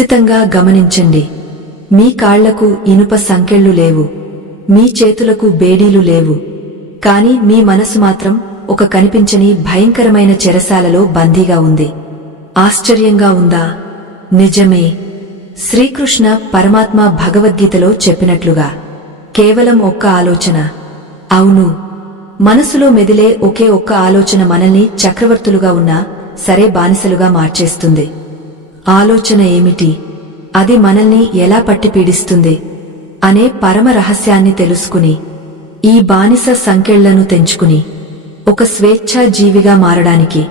నిశితంగా గమనించండి. మీ కాళ్లకు ఇనుప సంకెళ్లు లేవు, మీ చేతులకు బేడీలు లేవు, కాని మీ మనసు మాత్రం ఒక కనిపించని భయంకరమైన చెరసాలలో బందీగా ఉంది. ఆశ్చర్యంగా ఉందా? నిజమే. శ్రీకృష్ణ పరమాత్మ భగవద్గీతలో చెప్పినట్లుగా కేవలం ఒక్క ఆలోచన, అవును, మనసులో మెదిలే ఒకే ఒక్క ఆలోచన మనల్ని చక్రవర్తులుగా ఉన్నా సరే బానిసలుగా మార్చేస్తుంది. ఆలోచన ఏమిటి? అది మనల్ని ఎలా పట్టి పీడిస్తుంది అనే పరమ రహస్యాన్ని తెలుసుకుని ఈ బానిస సంకెళ్లను తెంచుకుని ఒక స్వేచ్ఛా జీవిగా మారడానికి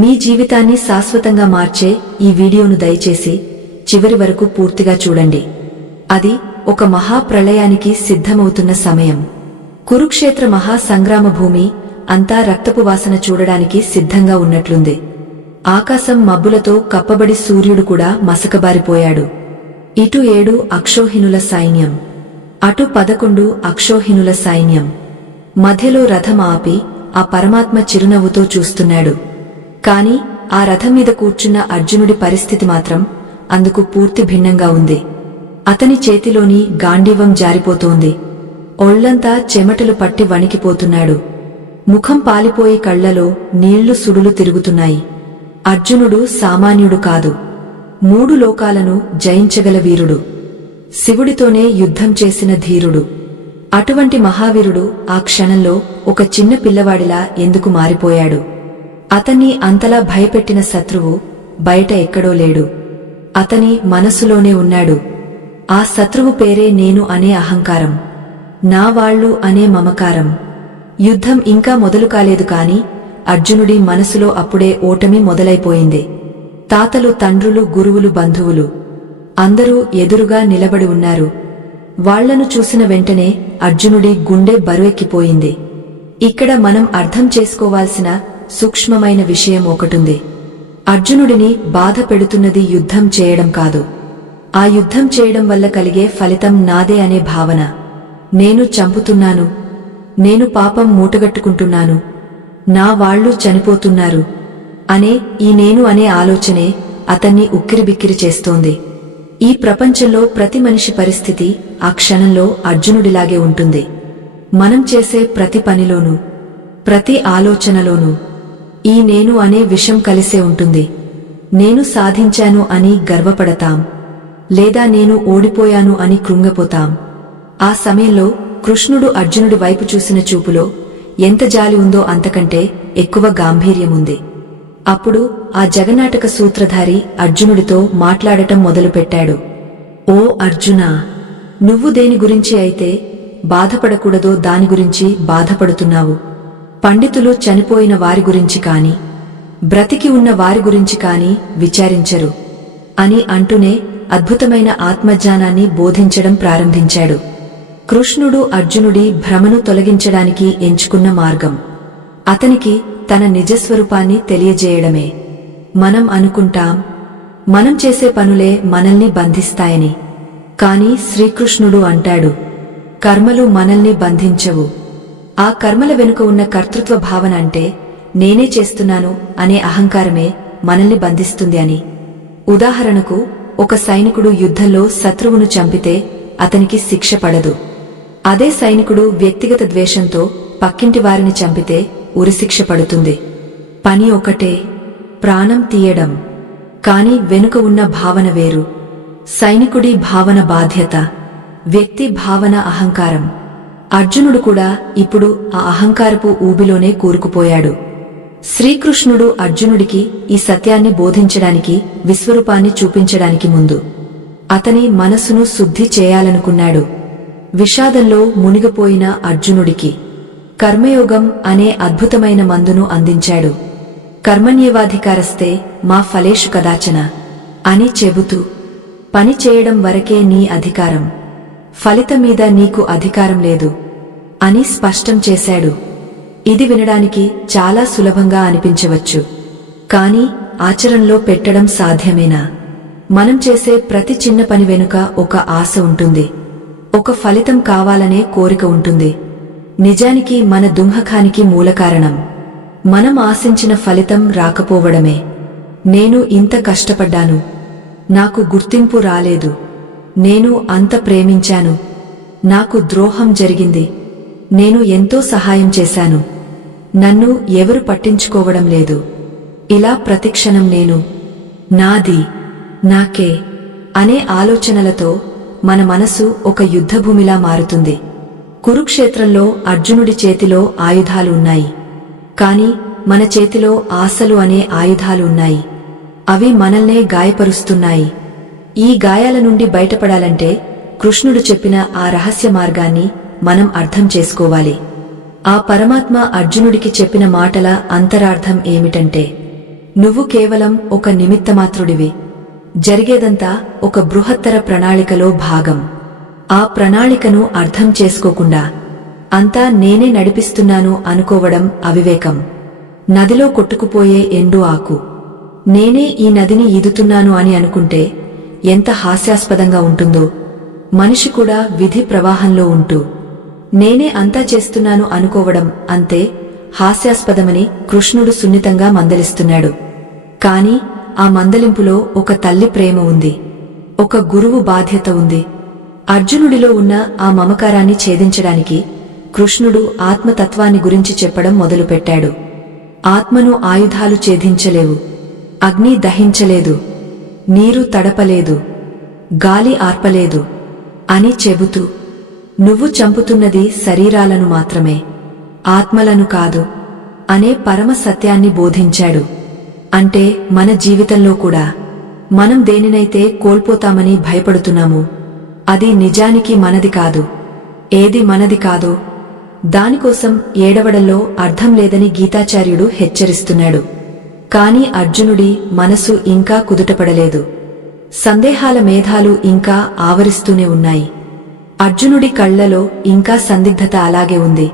మీ జీవితాన్ని శాశ్వతంగా మార్చే ఈ వీడియోను దయచేసి చివరి వరకు పూర్తిగా చూడండి. అది ఒక మహాప్రళయానికి సిద్ధమవుతున్న సమయం. కురుక్షేత్ర మహాసంగ్రామ భూమి అంతా రక్తపు వాసన చూడడానికి సిద్ధంగా ఉన్నట్లుంది. ఆకాశం మబ్బులతో కప్పబడి సూర్యుడు కూడా మసకబారిపోయాడు. ఇటు 7 అక్షోహినుల సైన్యం, అటు 11 అక్షోహినుల సైన్యం. మధ్యలో రథం ఆపి ఆ పరమాత్మ చిరునవ్వుతో చూస్తున్నాడు. కాని ఆ రథం మీద కూర్చున్న అర్జునుడి పరిస్థితి మాత్రం అందుకు పూర్తి భిన్నంగా ఉంది. అతని చేతిలోని గాండీవం జారిపోతోంది. ఒళ్లంతా చెమటలు పట్టి వణికిపోతున్నాడు. ముఖం పాలిపోయి కళ్లలో నీళ్లు సుడులు తిరుగుతున్నాయి. అర్జునుడు సామాన్యుడు కాదు, 3 లోకాలను జయించగల వీరుడు, శివుడితోనే యుద్ధం చేసిన ధీరుడు. అటువంటి మహావీరుడు ఆ క్షణంలో ఒక చిన్న పిల్లవాడిలా ఎందుకు మారిపోయాడు? అతన్ని అంతలా భయపెట్టిన శత్రువు బయట ఎక్కడో లేడు, అతని మనసులోనే ఉన్నాడు. ఆ శత్రువు పేరే నేను అనే అహంకారం, నా వాళ్ళు అనే మమకారం. యుద్ధం ఇంకా మొదలు కాలేదు కాని అర్జునుడి మనసులో అప్పుడే ఓటమి మొదలైపోయింది. తాతలు, తండ్రులు, గురువులు, బంధువులు అందరూ ఎదురుగా నిలబడి ఉన్నారు. వాళ్లను చూసిన వెంటనే అర్జునుడి గుండె బరువెక్కిపోయింది. ఇక్కడ మనం అర్థం చేసుకోవాల్సిన సూక్ష్మమైన విషయం ఒకటుంది. అర్జునుడిని బాధ పెడుతున్నది యుద్ధం చేయడం కాదు, ఆ యుద్ధం చేయడం వల్ల కలిగే ఫలితం నాదే అనే భావన. నేను చంపుతున్నాను, నేను పాపం మూటగట్టుకుంటున్నాను, నా వాళ్ళు చనిపోతున్నారు అనే ఈ నేను అనే ఆలోచనే అతన్ని ఉక్కిరిబిక్కిరి చేస్తోంది. ఈ ప్రపంచంలో ప్రతి మనిషి పరిస్థితి ఆ క్షణంలో అర్జునుడిలాగే ఉంటుంది. మనం చేసే ప్రతి పనిలోనూ, ప్రతి ఆలోచనలోనూ ఈ నేను అనే విషం కలిసే ఉంటుంది. నేను సాధించాను అని గర్వపడతాం, లేదా నేను ఓడిపోయాను అని కృంగిపోతాం. ఆ సమయంలో కృష్ణుడు అర్జునుడి వైపు చూసిన చూపులో ఎంత జాలి ఉందో అంతకంటే ఎక్కువ గాంభీర్యముంది. అప్పుడు ఆ జగన్నాటక సూత్రధారి అర్జునుడితో మాట్లాడటం మొదలుపెట్టాడు. ఓ అర్జునా, నువ్వు దేని గురించి అయితే బాధపడకూడదో దాని గురించి బాధపడుతున్నావు. పండితులు చనిపోయిన వారి గురించి కాని, బ్రతికి ఉన్న వారి గురించి కాని విచారించరు అని అంటూనే అద్భుతమైన ఆత్మజ్ఞానాన్ని బోధించడం ప్రారంభించాడు. కృష్ణుడు అర్జునుడి భ్రమను తొలగించడానికి ఎంచుకున్న మార్గం అతనికి తన నిజస్వరూపాన్ని తెలియజేయడమే. మనం అనుకుంటాం మనం చేసే పనులే మనల్ని బంధిస్తాయని, కాని శ్రీకృష్ణుడు అంటాడు, కర్మలు మనల్ని బంధించవు. ఆ కర్మల వెనుక ఉన్న కర్తృత్వ భావన అంటే నేనే చేస్తున్నాను అనే అహంకారమే మనల్ని బంధిస్తుంది అని. ఉదాహరణకు, ఒక సైనికుడు యుద్ధంలో శత్రువును చంపితే అతనికి శిక్ష పడదు. అదే సైనికుడు వ్యక్తిగత ద్వేషంతో పక్కింటి వారిని చంపితే ఉరిశిక్ష పడుతుంది. పని ఒకటే, ప్రాణం తీయడం, కాని వెనుక ఉన్న భావన వేరు. సైనికుడి భావన బాధ్యత, వ్యక్తి భావన అహంకారం. అర్జునుడు కూడా ఇప్పుడు ఆ అహంకారపు ఊబిలోనే కూరుకుపోయాడు. శ్రీకృష్ణుడు అర్జునుడికి ఈ సత్యాన్ని బోధించడానికి, విశ్వరూపాన్ని చూపించడానికి ముందు అతని మనసును శుద్ధి చేయాలనుకున్నాడు. విషాదంలో మునిగిపోయిన అర్జునుడికి కర్మయోగం అనే అద్భుతమైన మందును అందించాడు. కర్మణ్యేవాధికారస్తే మా ఫలేషు కదాచన అని చెబుతూ, పని చేయడం వరకే నీ అధికారం, ఫలితం మీద నీకు అధికారం లేదు అని స్పష్టం చేశాడు. ఇది వినడానికి చాలా సులభంగా అనిపించవచ్చు, కాని ఆచరణలో పెట్టడం సాధ్యమేనా? మనం చేసే ప్రతి చిన్న పని వెనుక ఒక ఆశ ఉంటుంది, ఒక ఫలితం కావాలనే కోరిక ఉంటుంది. నిజానికి మన దుంహకానికి మూలకారణం మనం ఆశించిన ఫలితం రాకపోవడమే. నేను ఇంత కష్టపడ్డాను, నాకు గుర్తింపు రాలేదు. నేను అంత ప్రేమించాను. నాకు ద్రోహం జరిగింది. నేను ఎంతో సహాయం చేశాను. నన్ను ఎవరు పట్టించుకోవడం లేదు. ఇలా ప్రతిక్షణం నేను, నాది, నాకే అనే ఆలోచనలతో మన మనసు ఒక యుద్ధభూమిలా మారుతుంది. కురుక్షేత్రంలో అర్జునుడి చేతిలో ఆయుధాలు ఉన్నాయి. కాని మన చేతిలో ఆశలు అనే ఆయుధాలు ఉన్నాయి. అవి మనల్నే గాయపరుస్తున్నాయి. ఈ గాయాల నుండి బయటపడాలంటే కృష్ణుడు చెప్పిన ఆ రహస్య మార్గాన్ని మనం అర్థం చేసుకోవాలి. ఆ పరమాత్మ అర్జునుడికి చెప్పిన మాటల అంతరార్థం ఏమిటంటే, నువ్వు కేవలం ఒక నిమిత్తమాత్రుడివి. జరిగేదంతా ఒక బృహత్తర ప్రణాళికలో భాగం. ఆ ప్రణాళికను అర్థం చేసుకోకుండా అంతా నేనే నడిపిస్తున్నాను అనుకోవడం అవివేకం. నదిలో కొట్టుకుపోయే ఎండు ఆకు, నేనే ఈ నదిని ఈదుతున్నాను అని అనుకుంటే ఎంత హాస్యాస్పదంగా ఉంటుందో. మనిషి కూడా విధి ప్రవాహంలో ఉంటూ నేనే అంతా చేస్తున్నాను అనుకోవడం అంతే హాస్యాస్పదమని కృష్ణుడు సున్నితంగా మందలిస్తున్నాడు. కాని ఆ మందలింపులో ఒక తల్లి ప్రేమ ఉంది, ఒక గురువు బాధ్యత ఉంది. అర్జునుడిలో ఉన్న ఆ మమకారాన్ని ఛేదించడానికి కృష్ణుడు ఆత్మతత్వాన్ని గురించి చెప్పడం మొదలుపెట్టాడు. ఆత్మను ఆయుధాలు ఛేదించలేవు, అగ్ని దహించలేదు, నీరు తడపలేదు, గాలి ఆర్పలేదు అని చెబుతూ, నువ్వు చంపుతున్నది శరీరాలను మాత్రమే, ఆత్మలను కాదు అనే పరమ సత్యాన్ని బోధించాడు. అంటే మన జీవితంలో కూడా మనం దేనినైతే కోల్పోతామని భయపడుతున్నాము, అది నిజానికి మనది కాదు. ఏది మనది కాదో దానికోసం ఏడవడంలో అర్థం లేదని గీతాచార్యుడు హెచ్చరిస్తున్నాడు. కాని అర్జునుడి మనసు ఇంకా కుదుటపడలేదు. సందేహాల మేఘాలు ఇంకా ఆవరిస్తూనే ఉన్నాయి. అర్జునుడి కళ్లలో ఇంకా సందిగ్ధత అలాగే ఉంది.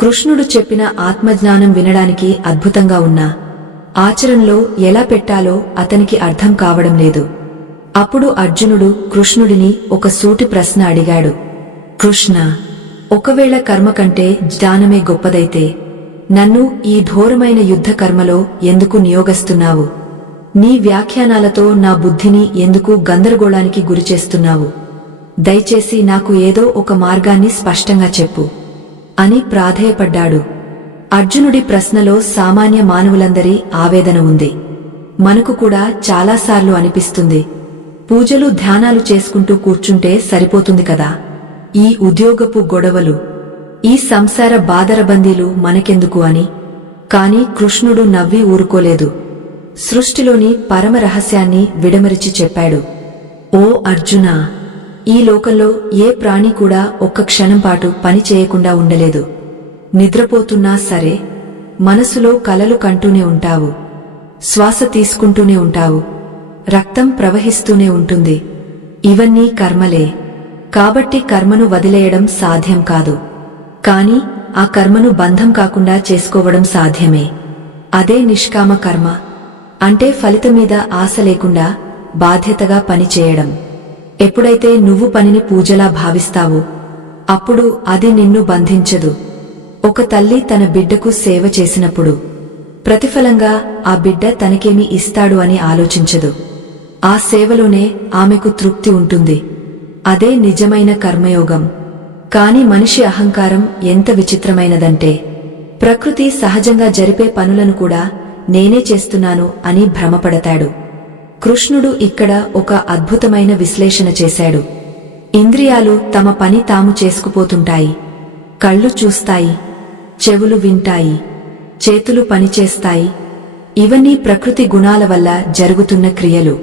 కృష్ణుడు చెప్పిన ఆత్మజ్ఞానం వినడానికి అద్భుతంగా ఉన్నా ఆచరణలో ఎలా పెట్టాలో అతనికి అర్థం కావడం లేదు. అప్పుడు అర్జునుడు కృష్ణుడిని ఒక సూటి ప్రశ్న అడిగాడు. కృష్ణ, ఒకవేళ కర్మ కంటే జ్ఞానమే గొప్పదైతే నన్ను ఈ ఘోరమైన యుద్ధ కర్మలో ఎందుకు నియోగిస్తున్నావు? నీ వ్యాఖ్యానాలతో నా బుద్ధిని ఎందుకు గందరగోళానికి గురిచేస్తున్నావు? దయచేసి నాకు ఏదో ఒక మార్గాన్ని స్పష్టంగా చెప్పు అని ప్రాధేయపడ్డాడు. అర్జునుడి ప్రశ్నలో సామాన్య మానవులందరి ఆవేదన ఉంది. మనకు కూడా చాలాసార్లు అనిపిస్తుంది, పూజలు ధ్యానాలు చేసుకుంటూ కూర్చుంటే సరిపోతుంది కదా, ఈ ఉద్యోగపు గొడవలు, ఈ సంసార బాదరబందీలు మనకెందుకు అని. కాని కృష్ణుడు నవ్వి ఊరుకోలేదు. సృష్టిలోని పరమ రహస్యాన్ని విడమరిచి చెప్పాడు. ఓ అర్జునా, ఈ లోకంలో ఏ ప్రాణి కూడా ఒక్క క్షణం పాటు పని చేయకుండా ఉండలేదు. నిద్రపోతున్నా సరే మనసులో కలలు కంటూనే ఉంటావు, శ్వాస తీసుకుంటూనే ఉంటావు, రక్తం ప్రవహిస్తూనే ఉంటుంది. ఇవన్నీ కర్మలే. కాబట్టి కర్మను వదిలేయడం సాధ్యం కాదు. కాని ఆ కర్మను బంధం కాకుండా చేసుకోవడం సాధ్యమే. అదే నిష్కామ కర్మ. అంటే ఫలితం మీద ఆశ లేకుండా బాధ్యతగా పనిచేయడం. ఎప్పుడైతే నువ్వు పనిని పూజలా భావిస్తావో అప్పుడు అది నిన్ను బంధించదు. ఒక తల్లి తన బిడ్డకు సేవ చేసినప్పుడు ప్రతిఫలంగా ఆ బిడ్డ తనకేమి ఇస్తాడు అని ఆలోచించదు. ఆ సేవలోనే ఆమెకు తృప్తి ఉంటుంది. అదే నిజమైన కర్మయోగం. కాని మనిషి అహంకారం ఎంత విచిత్రమైనదంటే ప్రకృతి సహజంగా జరిపే పనులను కూడా నేనే చేస్తున్నాను అని భ్రమపడతాడు. కృష్ణుడు ఇక్కడ ఒక అద్భుతమైన విశ్లేషణ చేశాడు. ఇంద్రియాలు తమ పని తాము చేసుకుపోతుంటాయి. కళ్ళు చూస్తాయి, చెవులు వింటాయి, చేతులు పనిచేస్తాయి. ఇవన్నీ ప్రకృతి గుణాల వల్ల జరుగుతున్న క్రియలు.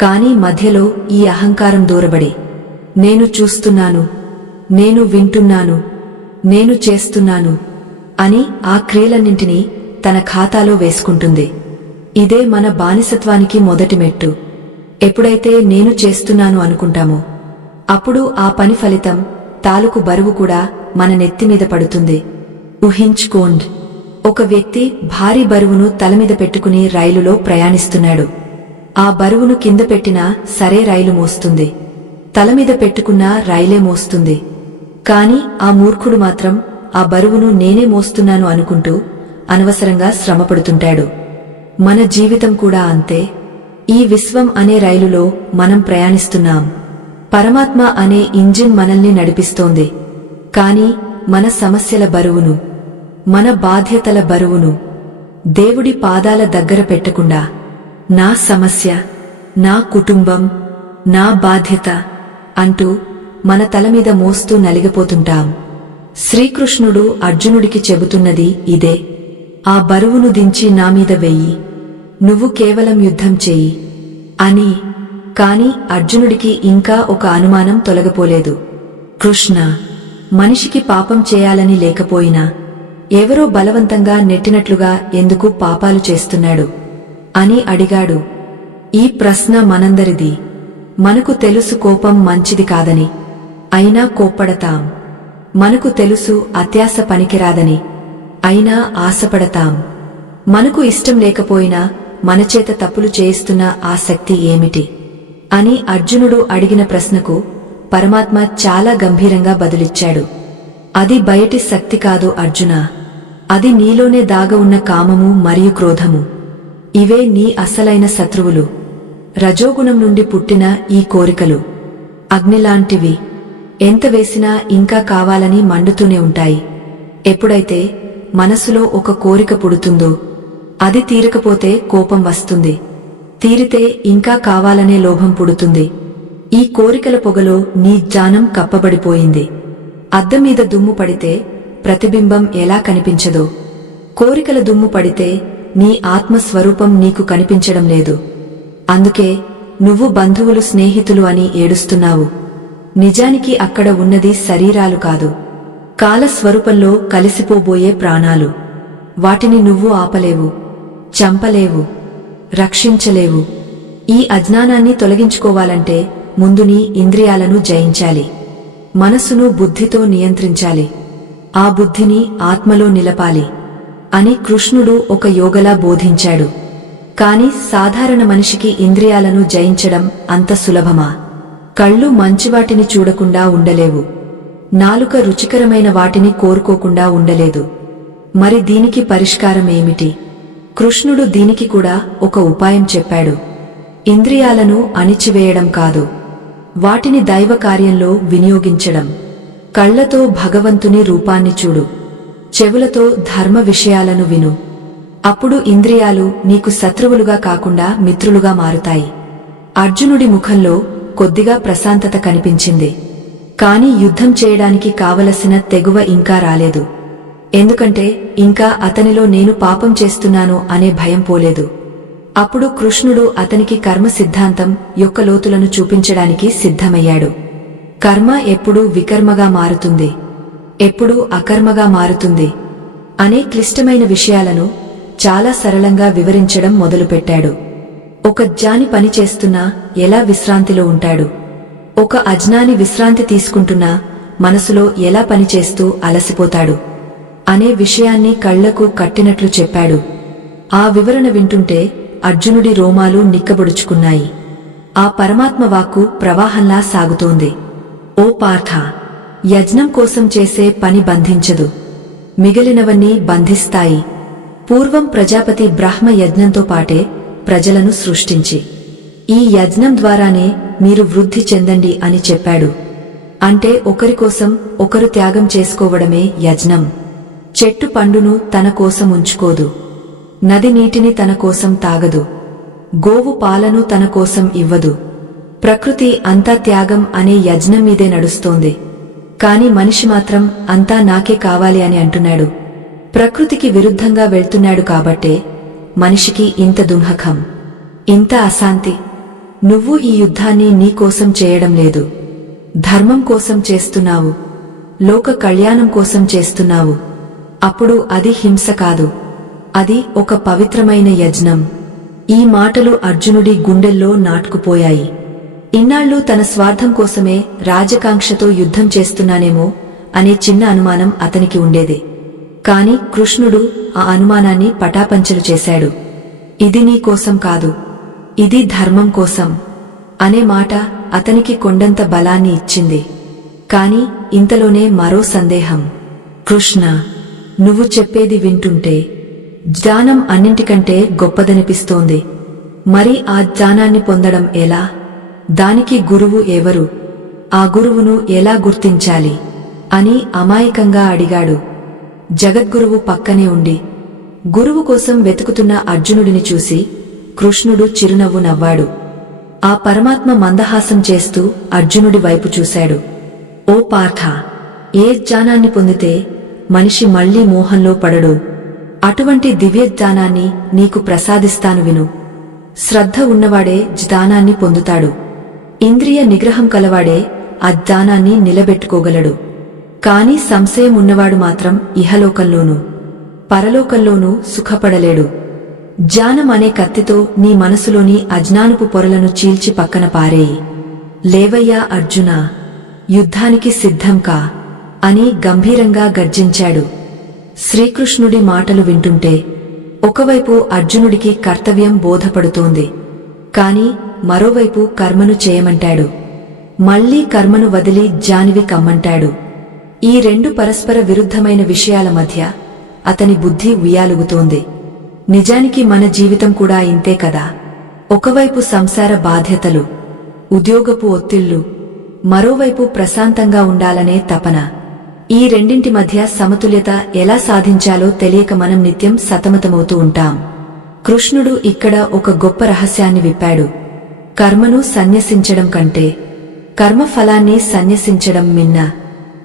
కాని మధ్యలో ఈ అహంకారం దూరబడి నేను చూస్తున్నాను, నేను వింటున్నాను, నేను చేస్తున్నాను అని ఆ క్రియలన్నింటినీ తన ఖాతాలో వేసుకుంటుంది. ఇదే మన బానిసత్వానికి మొదటి మెట్టు. ఎప్పుడైతే నేను చేస్తున్నాను అనుకుంటామో అప్పుడు ఆ పని ఫలితం తాలూకు బరువు కూడా మన నెత్తిమీద పడుతుంది. ఊహించుకోండి, ఒక వ్యక్తి భారీ బరువును తలమీద పెట్టుకుని రైలులో ప్రయాణిస్తున్నాడు. ఆ బరువును కింద పెట్టినా సరే రైలు మోస్తుంది, తలమీద పెట్టుకున్నా రైలే మోస్తుంది. కాని ఆ మూర్ఖుడు మాత్రం ఆ బరువును నేనే మోస్తున్నాను అనుకుంటూ అనవసరంగా శ్రమపడుతుంటాడు. మన జీవితం కూడా అంతే. ఈ విశ్వం అనే రైలులో మనం ప్రయాణిస్తున్నాం. పరమాత్మ అనే ఇంజిన్ మనల్ని నడిపిస్తోంది. కాని మన సమస్యల బరువును, మన బాధ్యతల బరువును దేవుడి పాదాల దగ్గర పెట్టకుండా నా సమస్య, నా కుటుంబం, నా బాధ్యత అంటూ మన తలమీద మోస్తూ నలిగిపోతుంటాం. శ్రీకృష్ణుడు అర్జునుడికి చెబుతున్నది ఇదే. ఆ బరువును దించి నామీద వెయ్యి, నువ్వు కేవలం యుద్ధం చెయ్యి అని. కాని అర్జునుడికి ఇంకా ఒక అనుమానం తొలగిపోలేదు. కృష్ణ మనిషికి పాపం చేయాలని లేకపోయినా ఎవరో బలవంతంగా నెట్టినట్లుగా ఎందుకు పాపాలు చేస్తున్నాడు అని అడిగాడు. ఈ ప్రశ్న మనందరిది. మనకు తెలుసు కోపం మంచిది కాదని, అయినా కోప్పడతాం. మనకు తెలుసు అత్యాశ పనికిరాదని, అయినా ఆశపడతాం. మనకు ఇష్టం లేకపోయినా మనచేత తప్పులు చేయిస్తున్న ఆ శక్తి ఏమిటి అని అర్జునుడు అడిగిన ప్రశ్నకు పరమాత్మ చాలా గంభీరంగా బదులిచ్చాడు. అది బయటి శక్తి కాదు అర్జున, అది నీలోనే దాగ ఉన్న కామము మరియు క్రోధము. ఇవే నీ అసలైన శత్రువులు. రజోగుణం నుండి పుట్టిన ఈ కోరికలు అగ్నిలాంటివి. ఎంత వేసినా ఇంకా కావాలని మండుతూనే ఉంటాయి. ఎప్పుడైతే మనసులో ఒక కోరిక పుడుతుందో అది తీరకపోతే కోపం వస్తుంది, తీరితే ఇంకా కావాలనే లోభం పుడుతుంది. ఈ కోరికల పొగలో నీ జ్ఞానం కప్పబడిపోయింది. అద్దం మీద దుమ్ము పడితే ప్రతిబింబం ఎలా కనిపించదో, కోరికల దుమ్ము పడితే నీ ఆత్మస్వరూపం నీకు కనిపించడం లేదు. అందుకే నువ్వు బంధువులు స్నేహితులు అని ఏడుస్తున్నావు. నిజానికి అక్కడ ఉన్నది శరీరాలు కాదు, కాలస్వరూపంలో కలిసిపోబోయే ప్రాణాలు. వాటిని నువ్వు ఆపలేవు, చంపలేవు, రక్షించలేవు. ఈ అజ్ఞానాన్ని తొలగించుకోవాలంటే ముందు నీ ఇంద్రియాలను జయించాలి, మనసును బుద్ధితో నియంత్రించాలి, ఆ బుద్ధిని ఆత్మలో నిలపాలి అని కృష్ణుడు ఒక యోగలా బోధించాడు. కాని సాధారణ మనిషికి ఇంద్రియాలను జయించడం అంత సులభమా? కళ్ళు మంచివాటిని చూడకుండా ఉండలేవు, నాలుక రుచికరమైన వాటిని కోరుకోకుండా ఉండలేదు. మరి దీనికి పరిష్కారం ఏమిటి? కృష్ణుడు దీనికి కూడా ఒక ఉపాయం చెప్పాడు. ఇంద్రియాలను అణిచివేయడం కాదు, వాటిని దైవ కార్యంలో వినియోగించడం. కళ్లతో భగవంతుని రూపాన్ని చూడు, చెవులతో ధర్మ విషయాలను విను. అప్పుడు ఇంద్రియాలు నీకు శత్రువులుగా కాకుండా మిత్రులుగా మారుతాయి. అర్జునుడి ముఖంలో కొద్దిగా ప్రశాంతత కనిపించింది. కాని యుద్ధం చేయడానికి కావలసిన తెగువ ఇంకా రాలేదు. ఎందుకంటే ఇంకా అతనిలో నేను పాపం చేస్తున్నాను అనే భయం పోలేదు. అప్పుడు కృష్ణుడు అతనికి కర్మ సిద్ధాంతం యొక్క లోతులను చూపించడానికి సిద్ధమయ్యాడు. కర్మ ఎప్పుడూ వికర్మగా మారుతుంది, ఎప్పుడూ అకర్మగా మారుతుంది అనే క్లిష్టమైన విషయాలను చాలా సరళంగా వివరించడం మొదలుపెట్టాడు. ఒక జ్ఞాని పనిచేస్తున్నా ఎలా విశ్రాంతిలో ఉంటాడు, ఒక అజ్ఞాని విశ్రాంతి తీసుకుంటున్నా మనసులో ఎలా పనిచేస్తూ అలసిపోతాడు అనే విషయాన్ని కళ్లకు కట్టినట్లు చెప్పాడు. ఆ వివరణ వింటుంటే అర్జునుడి రోమాలు నిక్కబొడుచుకున్నాయి. ఆ పరమాత్మ వాక్కు ప్రవాహంలా సాగుతోంది. ఓ పార్థ, యజ్ఞం కోసం చేసే పని బంధించదు, మిగిలినవన్నీ బంధిస్తాయి. పూర్వం ప్రజాపతి బ్రహ్మ యజ్ఞంతో పాటే ప్రజలను సృష్టించి ఈ యజ్ఞం ద్వారానే మీరు వృద్ధి చెందండి అని చెప్పాడు. అంటే ఒకరికోసం ఒకరు త్యాగం చేసుకోవడమే యజ్ఞం. చెట్టు పండును తన కోసం ఉంచుకోదు, నది నీటిని తన కోసం తాగదు, గోవు పాలను తన కోసం ఇవ్వదు. ప్రకృతి అంతా త్యాగం అనే యజ్ఞం మీదే నడుస్తోంది. కాని మనిషి మాత్రం అంతా నాకే కావాలి అని అంటున్నాడు. ప్రకృతికి విరుద్ధంగా వెళ్తున్నాడు కాబట్టే మనిషికి ఇంత దుంహకం, ఇంత అశాంతి. నువ్వు ఈ యుద్ధాన్ని నీకోసం చేయడం లేదు, ధర్మం కోసం చేస్తున్నావు, లోక కళ్యాణం కోసం చేస్తున్నావు. అప్పుడు అది హింస కాదు, అది ఒక పవిత్రమైన యజ్ఞం. ఈ మాటలు అర్జునుడి గుండెల్లో నాటుకుపోయాయి. ఇన్నాళ్లు తన స్వార్థం కోసమే రాజకాంక్షతో యుద్ధం చేస్తున్నానేమో అనే చిన్న అనుమానం అతనికి ఉండేది. కాని కృష్ణుడు ఆ అనుమానాన్ని పటాపంచలు చేశాడు. ఇది నీ కోసం కాదు, ఇది ధర్మం కోసం అనే మాట అతనికి కొండంత బలాన్ని ఇచ్చింది. కాని ఇంతలోనే మరో సందేహం. కృష్ణ, నువ్వు చెప్పేది వింటుంటే జ్ఞానం అన్నింటికంటే గొప్పదనిపిస్తోంది. మరి ఆ జ్ఞానాన్ని పొందడం ఎలా? దానికి గురువు ఎవరు? ఆ గురువును ఎలా గుర్తించాలి అని అమాయకంగా అడిగాడు. జగద్గురువు పక్కనే ఉండి గురువు కోసం వెతుకుతున్న అర్జునుడిని చూసి కృష్ణుడు చిరునవ్వు నవ్వాడు. ఆ పరమాత్మ మందహాసం చేస్తూ అర్జునుడి వైపు చూశాడు. ఓ పార్థ, ఏ జ్ఞానాన్ని పొందితే మనిషి మళ్లీ మోహంలో పడడు, అటువంటి దివ్య జ్ఞానాన్ని నీకు ప్రసాదిస్తాను విను. శ్రద్ధ ఉన్నవాడే జ్ఞానాన్ని పొందుతాడు. ఇంద్రియ నిగ్రహం కలవాడే ఆ జ్ఞానాన్ని నిలబెట్టుకోగలడు. కాని సంశయం ఉన్నవాడు మాత్రం ఇహలోకంలోనూ పరలోకంలోనూ సుఖపడలేడు. జ్ఞానం అనే కత్తితో నీ మనసులోని అజ్ఞానపు పొరలను చీల్చి పక్కన పారేయి. లేవయ్యా అర్జునా, యుద్ధానికి సిద్ధం కా అని గంభీరంగా గర్జించాడు. శ్రీకృష్ణుడి మాటలు వింటుంటే ఒకవైపు అర్జునుడికి కర్తవ్యం బోధపడుతోంది, కాని మరోవైపు కర్మను చేయమంటాడు. మళ్లీ కర్మను వదిలి జానివి కమ్మంటాడు. ఈ రెండు పరస్పర విరుద్ధమైన విషయాల మధ్య అతని బుద్ధి ఉయ్యాలుగుతోంది. నిజానికి మన జీవితం కూడా ఇంతే కదా. ఒకవైపు సంసార బాధ్యతలు, ఉద్యోగపు ఒత్తిళ్లు, మరోవైపు ప్రశాంతంగా ఉండాలనే తపన. ఈ రెండింటి మధ్య సమతుల్యత ఎలా సాధించాలో తెలియక మనం నిత్యం సతమతమవుతూ ఉంటాం. కృష్ణుడు ఇక్కడ ఒక గొప్ప రహస్యాన్ని విప్పాడు. కర్మను సన్యసించడం కంటే కర్మఫలాన్ని సన్యసించడం మిన్న.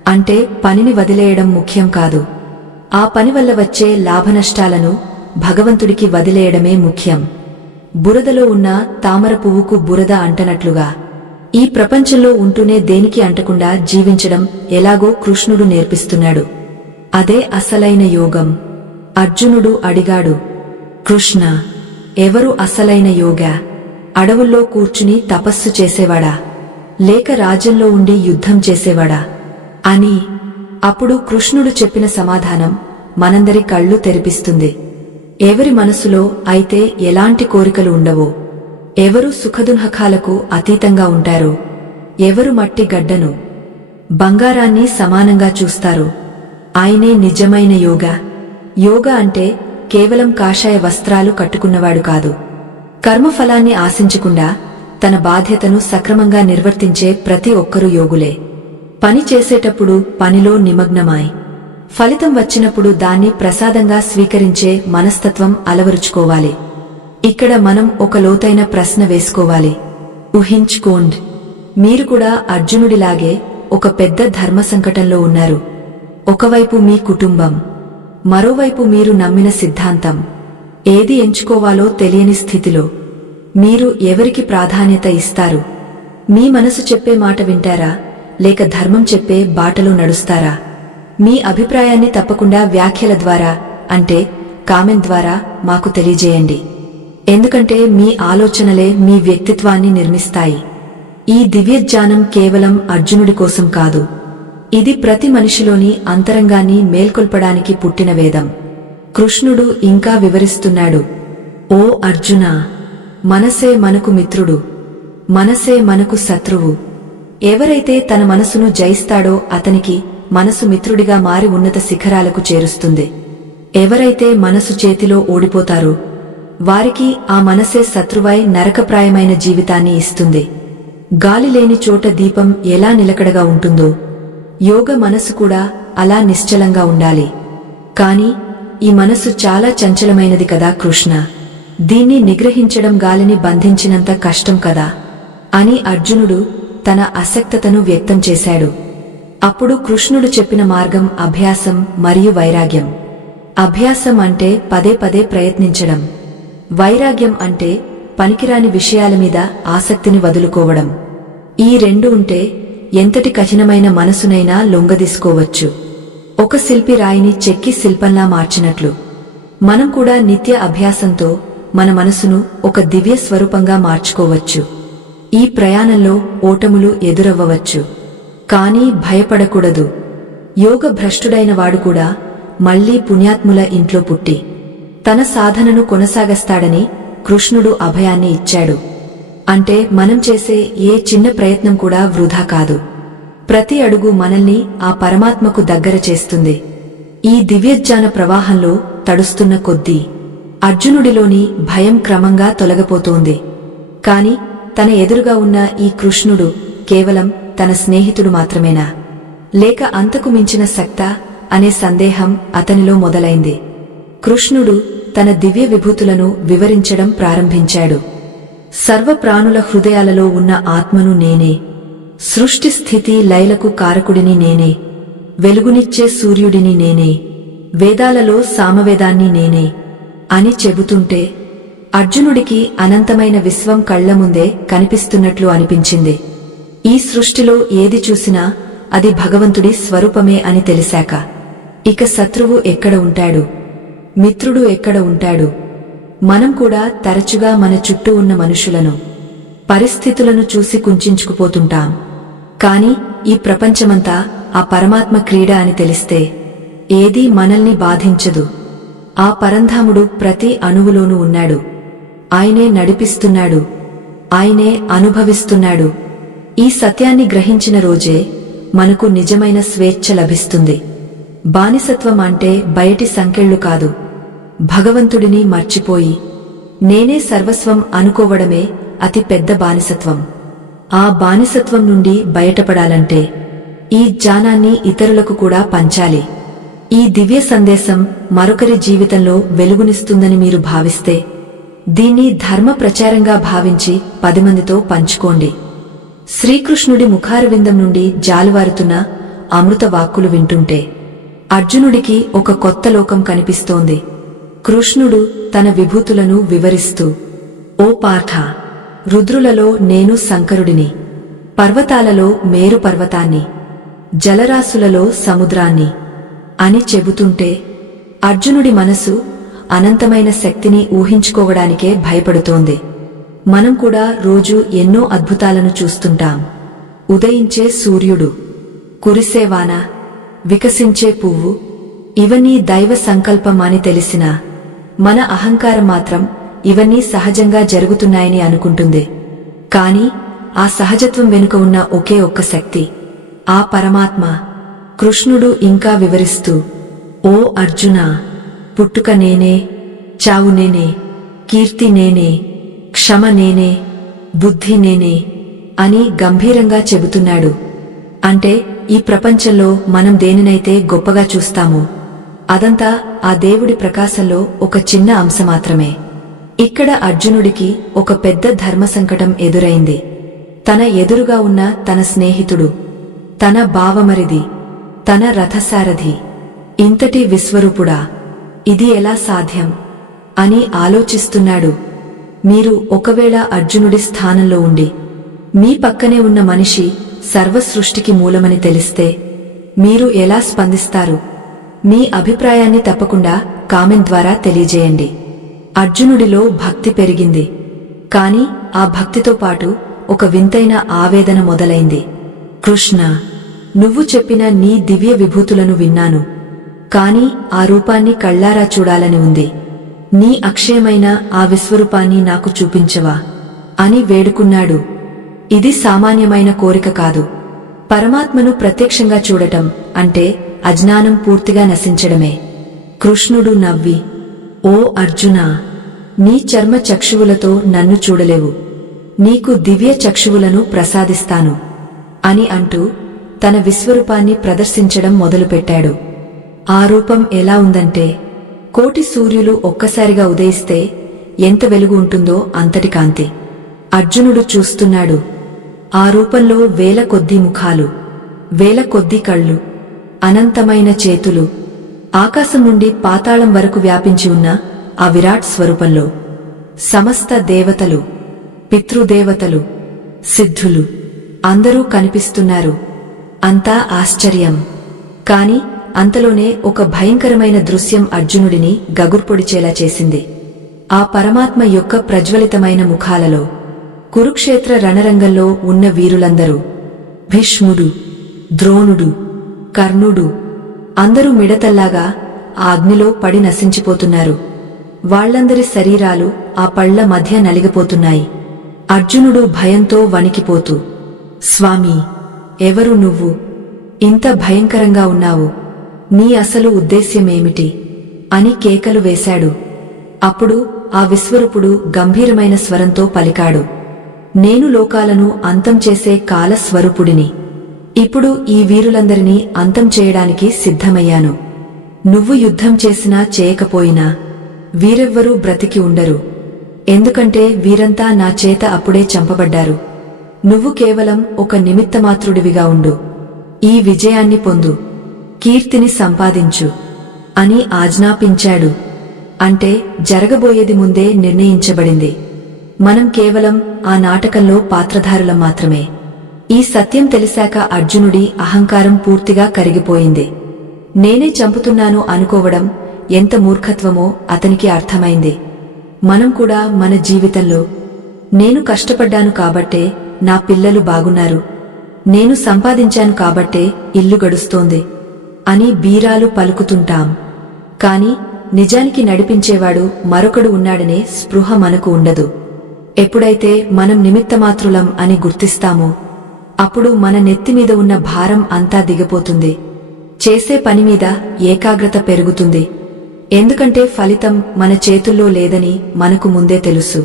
అంటే పనిని వదిలేయడం ముఖ్యం కాదు, ఆ పని వల్ల వచ్చే లాభనష్టాలను భగవంతుడికి వదిలేయడమే ముఖ్యం. బురదలో ఉన్న తామర పువ్వుకు బురద అంటనట్లుగా ఈ ప్రపంచంలో ఉంటూనే దేనికి అంటకుండా జీవించడం ఎలాగో కృష్ణుడు నేర్పిస్తున్నాడు. అదే అసలైన యోగం. అర్జునుడు అడిగాడు, కృష్ణ, ఎవరు అసలైన యోగా? అడవుల్లో కూర్చుని తపస్సు చేసేవాడా, లేక రాజ్యంలో ఉండి యుద్ధం చేసేవాడా అని. అప్పుడు కృష్ణుడు చెప్పిన సమాధానం మనందరి కళ్ళు తెరిపిస్తుంది. ఎవరి మనసులో అయితే ఎలాంటి కోరికలు ఉండవో, ఎవరు సుఖదుఃఖాలకు అతీతంగా ఉంటారో, ఎవరు మట్టి గడ్డను బంగారాన్ని సమానంగా చూస్తారో ఆయనే నిజమైన యోగా. యోగా అంటే కేవలం కాషాయ వస్త్రాలు కట్టుకున్నవాడు కాదు. కర్మఫలాన్ని ఆశించకుండా తన బాధ్యతను సక్రమంగా నిర్వర్తించే ప్రతి ఒక్కరూ యోగులే. పని చేసేటప్పుడు పనిలో నిమగ్నమాయ్ ఫలితం వచ్చినప్పుడు దాన్ని ప్రసాదంగా స్వీకరించే మనస్తత్వం అలవరుచుకోవాలి. ఇక్కడ మనం ఒక లోతైన ప్రశ్న వేసుకోవాలి. ఊహించుకోండి, మీరు కూడా అర్జునుడిలాగే ఒక పెద్ద ధర్మ సంకటంలో ఉన్నారు. ఒకవైపు మీ కుటుంబం, మరోవైపు మీరు నమ్మిన సిద్ధాంతం. ఏది ఎంచుకోవాలో తెలియని స్థితిలో మీరు ఎవరికి ప్రాధాన్యత ఇస్తారు? మీ మనసు చెప్పే మాట వింటారా, లేక ధర్మం చెప్పే బాటలో నడుస్తారా? మీ అభిప్రాయాన్ని తప్పకుండా వ్యాఖ్యల ద్వారా, అంటే కామెంట్ ద్వారా మాకు తెలియజేయండి. ఎందుకంటే మీ ఆలోచనలే మీ వ్యక్తిత్వాన్ని నిర్మిస్తాయి. ఈ దివ్యజ్ఞానం కేవలం అర్జునుడి కోసం కాదు, ఇది ప్రతి మనిషిలోని అంతరంగాన్ని మేల్కొల్పడానికి పుట్టిన వేదం. కృష్ణుడు ఇంకా వివరిస్తున్నాడు. ఓ అర్జునా, మనసే మనకు మిత్రుడు, మనసే మనకు శత్రువు. ఎవరైతే తన మనసును జయిస్తాడో అతనికి మనసు మిత్రుడిగా మారి ఉన్నత శిఖరాలకు చేరుస్తుంది. ఎవరైతే మనసు చేతిలో ఓడిపోతారో వారికి ఆ మనసే శత్రువై నరకప్రాయమైన జీవితాన్ని ఇస్తుంది. గాలి లేని చోట దీపం ఎలా నిలకడగా ఉంటుందో యోగ మనసు కూడా అలా నిశ్చలంగా ఉండాలి. కాని ఈ మనసు చాలా చంచలమైనది కదా కృష్ణ, దీన్ని నిగ్రహించడం గాలిని బంధించినంత కష్టం కదా అని అర్జునుడు తన అసక్తతను వ్యక్తం చేశాడు. అప్పుడు కృష్ణుడు చెప్పిన మార్గం అభ్యాసం మరియు వైరాగ్యం. అభ్యాసం అంటే పదే పదే ప్రయత్నించడం, వైరాగ్యం అంటే పనికిరాని విషయాల మీద ఆసక్తిని వదులుకోవడం. ఈ రెండు ఉంటే ఎంతటి కఠినమైన మనసునైనా లొంగదీసుకోవచ్చు. ఒక శిల్పి రాయిని చెక్కి శిల్పంలా మార్చినట్లు మనం కూడా నిత్య అభ్యాసంతో మన మనసును ఒక దివ్య స్వరూపంగా మార్చుకోవచ్చు. ఈ ప్రయాణంలో ఓటములు ఎదురవ్వవచ్చు, కానీ భయపడకూడదు. యోగ భ్రష్టుడైన వాడు కూడా మళ్లీ పుణ్యాత్ముల ఇంట్లో పుట్టి తన సాధనను కొనసాగస్తాడని కృష్ణుడు అభయాన్ని ఇచ్చాడు. అంటే మనం చేసే ఏ చిన్న ప్రయత్నం కూడా వృధా కాదు. ప్రతి అడుగు మనల్ని ఆ పరమాత్మకు దగ్గర చేస్తుంది. ఈ దివ్యజ్ఞాన ప్రవాహంలో తడుస్తున్న కొద్దీ అర్జునుడిలోని భయం క్రమంగా తొలగిపోతోంది. కాని తన ఎదురుగా ఉన్న ఈ కృష్ణుడు కేవలం తన స్నేహితుడు మాత్రమేనా, లేక అంతకు మించిన సత్తా అనే సందేహం అతనిలో మొదలైంది. కృష్ణుడు తన దివ్య విభూతులను వివరించడం ప్రారంభించాడు. సర్వప్రాణుల హృదయాలలో ఉన్న ఆత్మను నేనే, సృష్టి స్థితి లయలకు కారకుడిని నేనే, వెలుగునిచ్చే సూర్యుడిని నేనే, వేదాలలో సామవేదాన్ని నేనే అని చెబుతుంటే అర్జునుడికి అనంతమైన విశ్వం కళ్ల ముందే కనిపిస్తున్నట్లు అనిపించింది. ఈ సృష్టిలో ఏది చూసినా అది భగవంతుడి స్వరూపమే అని తెలిసాక ఇక శత్రువు ఎక్కడ ఉంటాడు, మిత్రుడు ఎక్కడ ఉంటాడు? మనం కూడా తరచుగా మన చుట్టూ ఉన్న మనుషులను, పరిస్థితులను చూసి కుంచించుకుపోతుంటాం. కాని ఈ ప్రపంచమంతా ఆ పరమాత్మ క్రీడ అని తెలిస్తే ఏదీ మనల్ని బాధించదు. ఆ పరంధాముడు ప్రతి అణువులోనూ ఉన్నాడు. ఆయనే నడిపిస్తున్నాడు, ఆయనే అనుభవిస్తున్నాడు. ఈ సత్యాన్ని గ్రహించిన రోజే మనకు నిజమైన స్వేచ్ఛ లభిస్తుంది. బానిసత్వం అంటే బయటి సంకెళ్ళు కాదు, భగవంతుడిని మర్చిపోయి నేనే సర్వస్వం అనుకోవడమే అతి పెద్ద బానిసత్వం. ఆ బానిసత్వం నుండి బయటపడాలంటే ఈ జ్ఞానాన్ని ఇతరులకు కూడా పంచాలి. ఈ దివ్య సందేశం మరొకరి జీవితంలో వెలుగునిస్తుందని మీరు భావిస్తే దీన్ని ధర్మ ప్రచారంగా భావించి 10 మందితో పంచుకోండి. శ్రీకృష్ణుడి ముఖారవిందం నుండి జాలువారుతున్న అమృత వాక్కులు వింటుంటే అర్జునుడికి ఒక కొత్త లోకం కనిపిస్తోంది. కృష్ణుడు తన విభూతులను వివరిస్తూ, ఓ పార్థ, రుద్రులలో నేను శంకరుడిని, పర్వతాలలో మేరు పర్వతాన్ని, జలరాశులలో సముద్రాన్ని అని చెబుతుంటే అర్జునుడి మనసు అనంతమైన శక్తిని ఊహించుకోవడానికే భయపడుతోంది. మనం కూడా రోజూ ఎన్నో అద్భుతాలను చూస్తుంటాం. ఉదయించే సూర్యుడు, కురిసేవాన, వికసించే పువ్వు, ఇవన్నీ దైవ సంకల్పం అని తెలిసినా మన అహంకారం మాత్రం ఇవన్నీ సహజంగా జరుగుతున్నాయని అనుకుంటుంది. కాని ఆ సహజత్వం వెనుక ఉన్న ఒకే ఒక్క శక్తి, ఆ పరమాత్మ. కృష్ణుడు ఇంకా వివరిస్తూ, ఓ అర్జునా, పుట్టుక నేనే, చావు నేనే, కీర్తి నేనే, క్షమ నేనే, బుద్ధి నేనే అని గంభీరంగా చెబుతున్నాడు. అంటే ఈ ప్రపంచంలో మనం దేనినైతే గొప్పగా చూస్తామో అదంతా ఆ దేవుడి ప్రకాశంలో ఒక చిన్న అంశ మాత్రమే. ఇక్కడ అర్జునుడికి ఒక పెద్ద ధర్మ సంకటం ఎదురైంది. తన ఎదురుగా ఉన్న తన స్నేహితుడు, తన బావమరిది, తన రథసారథి ఇంతటి విశ్వరూపుడా, ఇది ఎలా సాధ్యం అని ఆలోచిస్తున్నాడు. మీరు ఒకవేళ అర్జునుడి స్థానంలో ఉండి మీ పక్కనే ఉన్న మనిషి సర్వసృష్టికి మూలమని తెలిస్తే మీరు ఎలా స్పందిస్తారు? మీ అభిప్రాయాన్ని తప్పకుండా కామెంట్ ద్వారా తెలియజేయండి. అర్జునుడిలో భక్తి పెరిగింది. కాని ఆ భక్తితో పాటు ఒక వింతైన ఆవేదన మొదలైంది. కృష్ణ, నువ్వు చెప్పిన నీ దివ్య విభూతులను విన్నాను. కాని ఆ రూపాన్ని కళ్ళారా చూడాలని ఉంది. నీ అక్షయమైన ఆ విశ్వరూపాన్ని నాకు చూపించవా అని వేడుకున్నాడు. ఇది సామాన్యమైన కోరిక కాదు. పరమాత్మను ప్రత్యక్షంగా చూడటం అంటే అజ్ఞానం పూర్తిగా నశించడమే. కృష్ణుడు నవ్వి, ఓ అర్జునా, నీ చర్మ చక్షువులతో నన్ను చూడలేవు, నీకు దివ్య చక్షువులను ప్రసాదిస్తాను అని అంటూ తన విశ్వరూపాన్ని ప్రదర్శించడం మొదలుపెట్టాడు. ఆ రూపం ఎలా ఉందంటే కోటి సూర్యులు ఒక్కసారిగా ఉదయిస్తే ఎంత వెలుగు ఉంటుందో అంతటి కాంతి. అర్జునుడు చూస్తున్నాడు. ఆ రూపంలో వేల కొద్దీ ముఖాలు, వేల కొద్దీ కళ్ళు, అనంతమైన చేతులు, ఆకాశం నుండి పాతాళం వరకు వ్యాపించి ఉన్న ఆ విరాట్ స్వరూపంలో సమస్త దేవతలు, పితృదేవతలు, సిద్ధులు అందరూ కనిపిస్తున్నారు. అంతా ఆశ్చర్యం. కాని అంతలోనే ఒక భయంకరమైన దృశ్యం అర్జునుడిని గగుర్పొడిచేలా చేసింది. ఆ పరమాత్మ యొక్క ప్రజ్వలితమైన ముఖాలలో కురుక్షేత్ర రణరంగంలో ఉన్న వీరులందరూ, భీష్ముడు, ద్రోణుడు, కర్ణుడు అందరూ మిడతల్లాగా ఆ అగ్నిలో పడి నశించిపోతున్నారు. వాళ్లందరి శరీరాలు ఆ పళ్ల మధ్య నలిగిపోతున్నాయి. అర్జునుడు భయంతో వణికిపోతూ, స్వామీ, ఎవరు నువ్వు? ఇంత భయంకరంగా ఉన్నావు. నీ అసలు ఉద్దేశ్యమేమిటి అని కేకలు వేశాడు. అప్పుడు ఆ విశ్వరూపుడు గంభీరమైన స్వరంతో పలికాడు, నేను లోకాలను అంతం చేసే కాలస్వరూపుడిని. ఇప్పుడు ఈ వీరులందరినీ అంతం చేయడానికి సిద్ధమయ్యాను. నువ్వు యుద్ధం చేసినా చేయకపోయినా వీరెవ్వరూ బ్రతికి ఉండరు. ఎందుకంటే వీరంతా నా చేత అప్పుడే చంపబడ్డారు. నువ్వు కేవలం ఒక నిమిత్తమాత్రుడివిగా ఉండు. ఈ విజయాన్ని పొందు, కీర్తిని సంపాదించు అని ఆజ్ఞాపించాడు. అంటే జరగబోయేది ముందే నిర్ణయించబడింది. మనం కేవలం ఆ నాటకంలో పాత్రధారులం మాత్రమే. ఈ సత్యం తెలిసాక అర్జునుడి అహంకారం పూర్తిగా కరిగిపోయింది. నేనే చంపుతున్నాను అనుకోవడం ఎంత మూర్ఖత్వమో అతనికి అర్థమైంది. మనం కూడా మన జీవితంలో నేను కష్టపడ్డాను కాబట్టే నా పిల్లలు బాగున్నారు, నేను సంపాదించాను కాబట్టే ఇల్లు గడుస్తోంది అని బీరాలు పలుకుతుంటాం. కాని నిజానికి నడిపించేవాడు మరొకడు ఉన్నాడనే స్పృహ మనకు ఉండదు. ఎప్పుడైతే మనం నిమిత్తమాత్రులం అని గుర్తిస్తామో అప్పుడు మన నెత్తిమీద ఉన్న భారం అంతా దిగిపోతుంది. చేసే పనిమీద ఏకాగ్రత పెరుగుతుంది. ఎందుకంటే ఫలితం మన చేతుల్లో లేదని మనకు ముందే తెలుసు.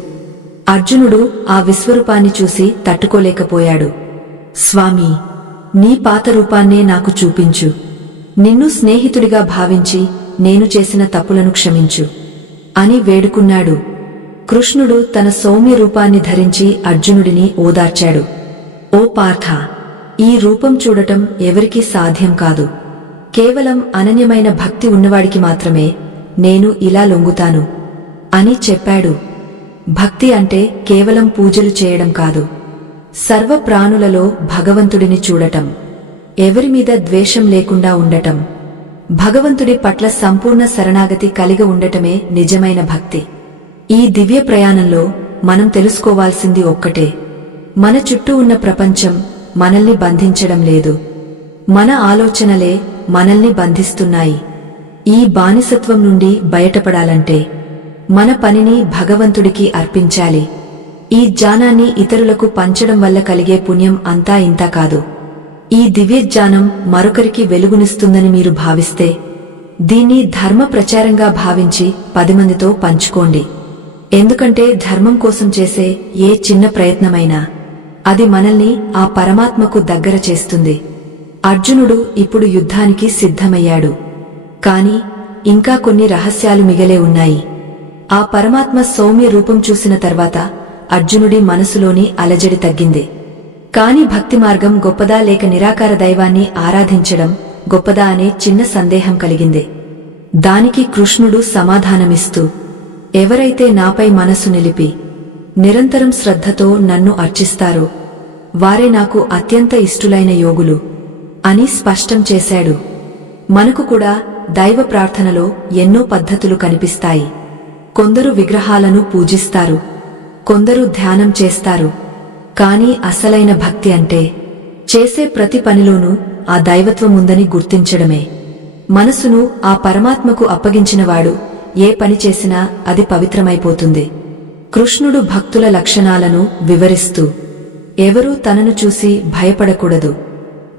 అర్జునుడు ఆ విశ్వరూపాన్ని చూసి తట్టుకోలేకపోయాడు. స్వామీ, నీ పాత రూపాన్నే నాకు చూపించు. నిన్ను స్నేహితుడిగా భావించి నేను చేసిన తప్పులను క్షమించు అని వేడుకున్నాడు. కృష్ణుడు తన సౌమ్య రూపాన్ని ధరించి అర్జునుడిని ఓదార్చాడు. ఓ పార్థ, ఈ రూపం చూడటం ఎవరికీ సాధ్యం కాదు. కేవలం అనన్యమైన భక్తి ఉన్నవాడికి మాత్రమే నేను ఇలా లొంగుతాను అని చెప్పాడు. భక్తి అంటే కేవలం పూజలు చేయడం కాదు, సర్వ ప్రాణులలో భగవంతుడిని చూడటం, ఎవరిమీద ద్వేషం లేకుండా ఉండటం, భగవంతుడి పట్ల సంపూర్ణ శరణాగతి కలిగి ఉండటమే నిజమైన భక్తి. ఈ దివ్య ప్రయాణంలో మనం తెలుసుకోవాల్సింది ఒక్కటే, మన చుట్టూ ఉన్న ప్రపంచం మనల్ని బంధించడం లేదు, మన ఆలోచనలే మనల్ని బంధిస్తున్నాయి. ఈ బానిసత్వం నుండి బయటపడాలంటే మన పనిని భగవంతుడికి అర్పించాలి. ఈ జ్ఞానాన్ని ఇతరులకు పంచడం వల్ల కలిగే పుణ్యం అంతా ఇంతా కాదు. ఈ దివ్య జ్ఞానం మరొకరికి వెలుగునిస్తుందని మీరు భావిస్తే దీన్ని ధర్మ ప్రచారంగా భావించి 10 మందితో పంచుకోండి. ఎందుకంటే ధర్మం కోసం చేసే ఏ చిన్న ప్రయత్నమైనా అది మనల్ని ఆ పరమాత్మకు దగ్గర చేస్తుంది. అర్జునుడు ఇప్పుడు యుద్ధానికి సిద్ధమయ్యాడు. కాని ఇంకా కొన్ని రహస్యాలు మిగలే ఉన్నాయి. ఆ పరమాత్మ సౌమ్య రూపం చూసిన తర్వాత అర్జునుడి మనసులోని అలజడి తగ్గింది. కాని భక్తి మార్గం గొప్పదా లేక నిరాకార దైవాన్ని ఆరాధించడం గొప్పదా అనే చిన్న సందేహం కలిగింది. దానికి కృష్ణుడు సమాధానమిస్తూ, ఎవరైతే నాపై మనసు నిలిపి నిరంతరం శ్రద్ధతో నన్ను అర్చిస్తారో వారే నాకు అత్యంత ఇష్టులైన యోగులు అని స్పష్టం చేశాడు. మనకు కూడా దైవ ప్రార్థనలో ఎన్నో పద్ధతులు కనిపిస్తాయి. కొందరు విగ్రహాలను పూజిస్తారు, కొందరు ధ్యానం చేస్తారు. కాని అసలైన భక్తి అంటే చేసే ప్రతి పనిలోనూ ఆ దైవత్వముందని గుర్తించడమే. మనసును ఆ పరమాత్మకు అప్పగించినవాడు ఏ పని చేసినా అది పవిత్రమైపోతుంది. కృష్ణుడు భక్తుల లక్షణాలను వివరిస్తూ, ఎవరూ తనను చూసి భయపడకూడదు,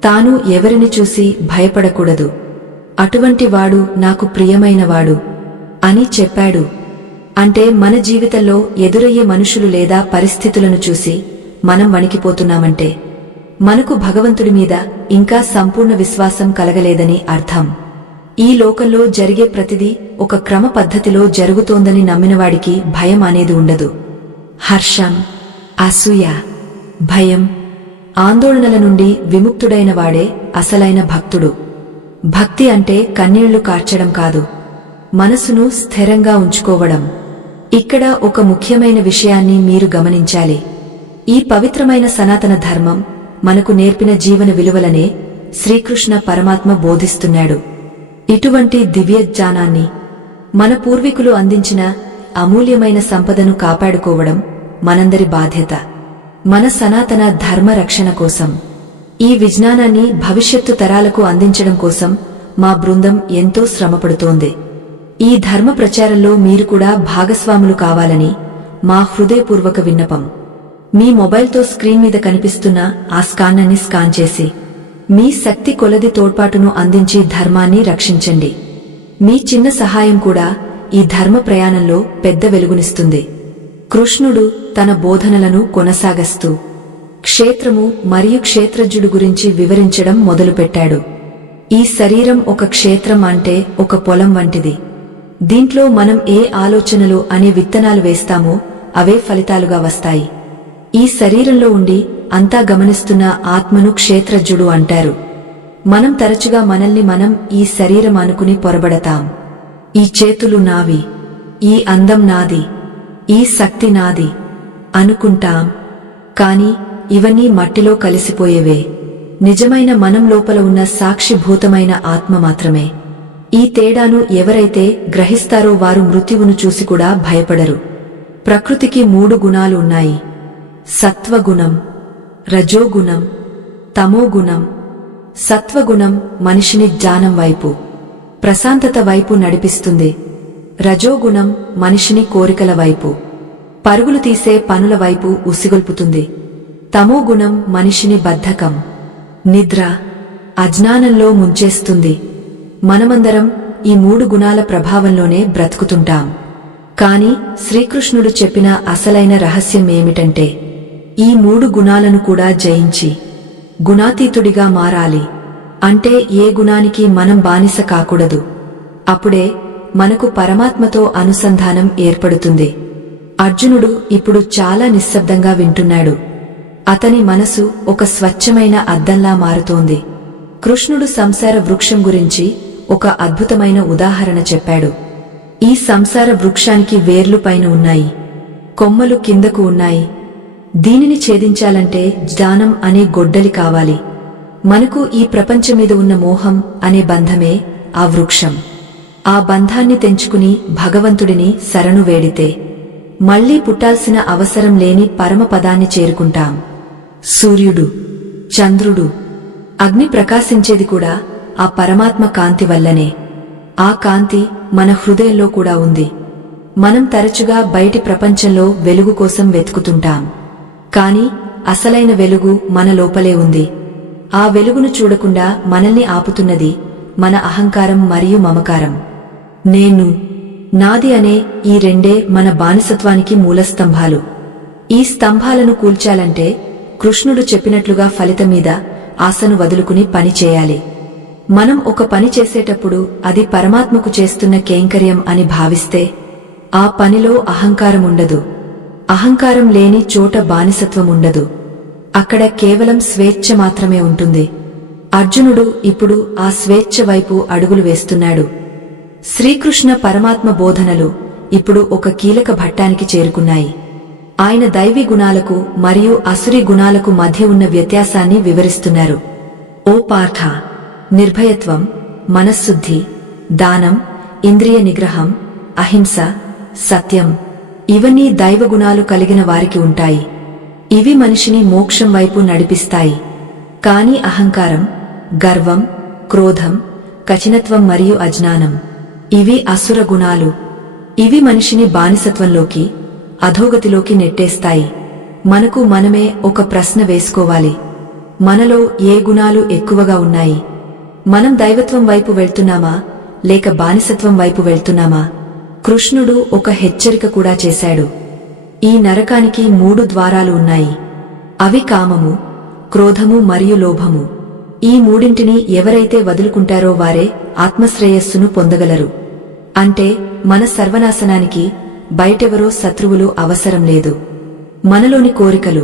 తాను ఎవరిని చూసి భయపడకూడదు, అటువంటి వాడు నాకు ప్రియమైనవాడు అని చెప్పాడు. అంటే మన జీవితంలో ఎదురయ్యే మనుషులు లేదా పరిస్థితులను చూసి మనం వణికిపోతున్నామంటే మనకు భగవంతుడి మీద ఇంకా సంపూర్ణ విశ్వాసం కలగలేదని అర్థం. ఈ లోకంలో జరిగే ప్రతిదీ ఒక క్రమ పద్ధతిలో జరుగుతోందని నమ్మినవాడికి భయం అనేది ఉండదు. హర్షం, అసూయ, భయం, ఆందోళనల నుండి విముక్తుడైన వాడే అసలైన భక్తుడు. భక్తి అంటే కన్నీళ్లు కార్చడం కాదు, మనసును స్థిరంగా ఉంచుకోవడం. ఇక్కడ ఒక ముఖ్యమైన విషయాన్ని మీరు గమనించాలి. ఈ పవిత్రమైన సనాతన ధర్మం మనకు నేర్పిన జీవన విలువలనే శ్రీకృష్ణ పరమాత్మ బోధిస్తున్నాడు. ఇటువంటి దివ్య జ్ఞానాన్ని, మన పూర్వీకులు అందించిన అమూల్యమైన సంపదను కాపాడుకోవడం మనందరి బాధ్యత. మన సనాతన ధర్మ రక్షణ కోసం, ఈ విజ్ఞానాన్ని భవిష్యత్తు తరాలకు అందించడం కోసం మా బృందం ఎంతో శ్రమపడుతోంది. ఈ ధర్మ ప్రచారంలో మీరు కూడా భాగస్వాములు కావాలని మా హృదయపూర్వక విన్నపం. మీ మొబైల్తో స్క్రీన్ మీద కనిపిస్తున్న ఆ స్కానర్ని స్కాన్ చేసి మీ శక్తి కొలది తోడ్పాటును అందించి ధర్మాన్ని రక్షించండి. మీ చిన్న సహాయం కూడా ఈ ధర్మ ప్రయాణంలో పెద్ద వెలుగునిస్తుంది. కృష్ణుడు తన బోధనలను కొనసాగస్తూ క్షేత్రము మరియు క్షేత్రజ్ఞుడు గురించి వివరించడం మొదలుపెట్టాడు. ఈ శరీరం ఒక క్షేత్రం అంటే ఒక పొలం వంటిది. దీంట్లో మనం ఏ ఆలోచనలు అనే విత్తనాలు వేస్తామో అవే ఫలితాలుగా వస్తాయి. ఈ శరీరంలో ఉండి అంతా గమనిస్తున్న ఆత్మను క్షేత్రజ్ఞుడు అంటారు. మనం తరచుగా మనల్ని మనం ఈ శరీరం అనుకుని పొరబడతాం. ఈ చేతులు నావి, ఈ అందం నాది, ఈ శక్తి నాది అనుకుంటాం. కాని ఇవన్నీ మట్టిలో కలిసిపోయేవే. నిజమైన మనం లోపల ఉన్న సాక్షిభూతమైన ఆత్మ మాత్రమే. ఈ తేడాను ఎవరైతే గ్రహిస్తారో వారు మృత్యువును చూసి కూడా భయపడరు. ప్రకృతికి 3 గుణాలు ఉన్నాయి: సత్వగుణం, రజోగుణం, తమోగుణం. సత్వగుణం మనిషిని జ్ఞానం వైపు, ప్రశాంతత వైపు నడిపిస్తుంది. రజోగుణం మనిషిని కోరికల వైపు, పరుగులు తీసే పనుల వైపు ఉసిగొల్పుతుంది. తమోగుణం మనిషిని బద్ధకం, నిద్ర, అజ్ఞానంలో ముంచేస్తుంది. మనమందరం ఈ 3 గుణాల ప్రభావంలోనే బ్రతుకుతుంటాం. కాని శ్రీకృష్ణుడు చెప్పిన అసలైన రహస్యం ఏమిటంటే ఈ 3 గుణాలను కూడా జయించి గుణాతీతుడిగా మారాలి. అంటే ఏ గుణానికి మనం బానిస కాకూడదు. అప్పుడే మనకు పరమాత్మతో అనుసంధానం ఏర్పడుతుంది. అర్జునుడు ఇప్పుడు చాలా నిశ్శబ్దంగా వింటున్నాడు. అతని మనసు ఒక స్వచ్ఛమైన అద్దంలా మారుతోంది. కృష్ణుడు సంసార వృక్షం గురించి ఒక అద్భుతమైన ఉదాహరణ చెప్పాడు. ఈ సంసార వృక్షానికి వేర్లు పైన ఉన్నాయి, కొమ్మలు కిందకు ఉన్నాయి. దీనిని ఛేదించాలంటే జ్ఞానం అనే గొడ్డలి కావాలి. మనకు ఈ ప్రపంచం మీద ఉన్న మోహం అనే బంధమే ఆ వృక్షం. ఆ బంధాన్ని తెంచుకుని భగవంతుడిని శరణు వేడితే మళ్లీ పుట్టాల్సిన అవసరం లేని పరమపదాన్ని చేరుకుంటాం. సూర్యుడు, చంద్రుడు, అగ్ని ప్రకాశించేది కూడా ఆ పరమాత్మ కాంతి వల్లనే. ఆ కాంతి మన హృదయంలో కూడా ఉంది. మనం తరచుగా బయటి ప్రపంచంలో వెలుగు కోసం వెతుకుతుంటాం. కాని అసలైన వెలుగు మన లోపలే ఉంది. ఆ వెలుగును చూడకుండా మనల్ని ఆపుతున్నది మన అహంకారం మరియు మమకారం. నేను, నాది అనే ఈ రెండే మన బానిసత్వానికి మూలస్తంభాలు. ఈ స్తంభాలను కూల్చాలంటే కృష్ణుడు చెప్పినట్లుగా ఫలితం మీద ఆశను వదులుకుని పని చేయాలి. మనం ఒక పని చేసేటప్పుడు అది పరమాత్మకు చేస్తున్న కైంకర్యం అని భావిస్తే ఆ పనిలో అహంకారం ఉండదు. అహంకారం లేని చోట బానిసత్వం ఉండదు. అక్కడ కేవలం స్వేచ్ఛ మాత్రమే ఉంటుంది. అర్జునుడు ఇప్పుడు ఆ స్వేచ్ఛ వైపు అడుగులు వేస్తున్నాడు. శ్రీకృష్ణ పరమాత్మ బోధనలు ఇప్పుడు ఒక కీలక ఘట్టానికి చేరుకున్నాయి. ఆయన దైవీ గుణాలకు మరియు అసురీ గుణాలకు మధ్య ఉన్న వ్యత్యాసాన్ని వివరిస్తున్నారు. ఓ పార్థ, నిర్భయత్వం, మనశ్శుద్ధి, దానం, ఇంద్రియ నిగ్రహం, అహింస, సత్యం ఇవన్నీ దైవగుణాలు కలిగిన వారికి ఉంటాయి. ఇవి మనిషిని మోక్షం వైపు నడిపిస్తాయి. కాని అహంకారం, గర్వం, క్రోధం, కఠినత్వం మరియు అజ్ఞానం ఇవి అసుర గుణాలు. ఇవి మనిషిని బానిసత్వంలోకి, అధోగతిలోకి నెట్టేస్తాయి. మనకు మనమే ఒక ప్రశ్న వేసుకోవాలి. మనలో ఏ గుణాలు ఎక్కువగా ఉన్నాయి? మనం దైవత్వం వైపు వెళ్తున్నామా లేక బానిసత్వం వైపు వెళ్తున్నామా? కృష్ణుడు ఒక హెచ్చరిక కూడా చేశాడు. ఈ నరకానికి 3 ద్వారాలు ఉన్నాయి. అవి కామము, క్రోధము మరియు లోభము. ఈ మూడింటిని ఎవరైతే వదులుకుంటారో వారే ఆత్మశ్రేయస్సును పొందగలరు. అంటే మన సర్వనాశనానికి బయటెవరో శత్రువులు అవసరం లేదు. మనలోని కోరికలు,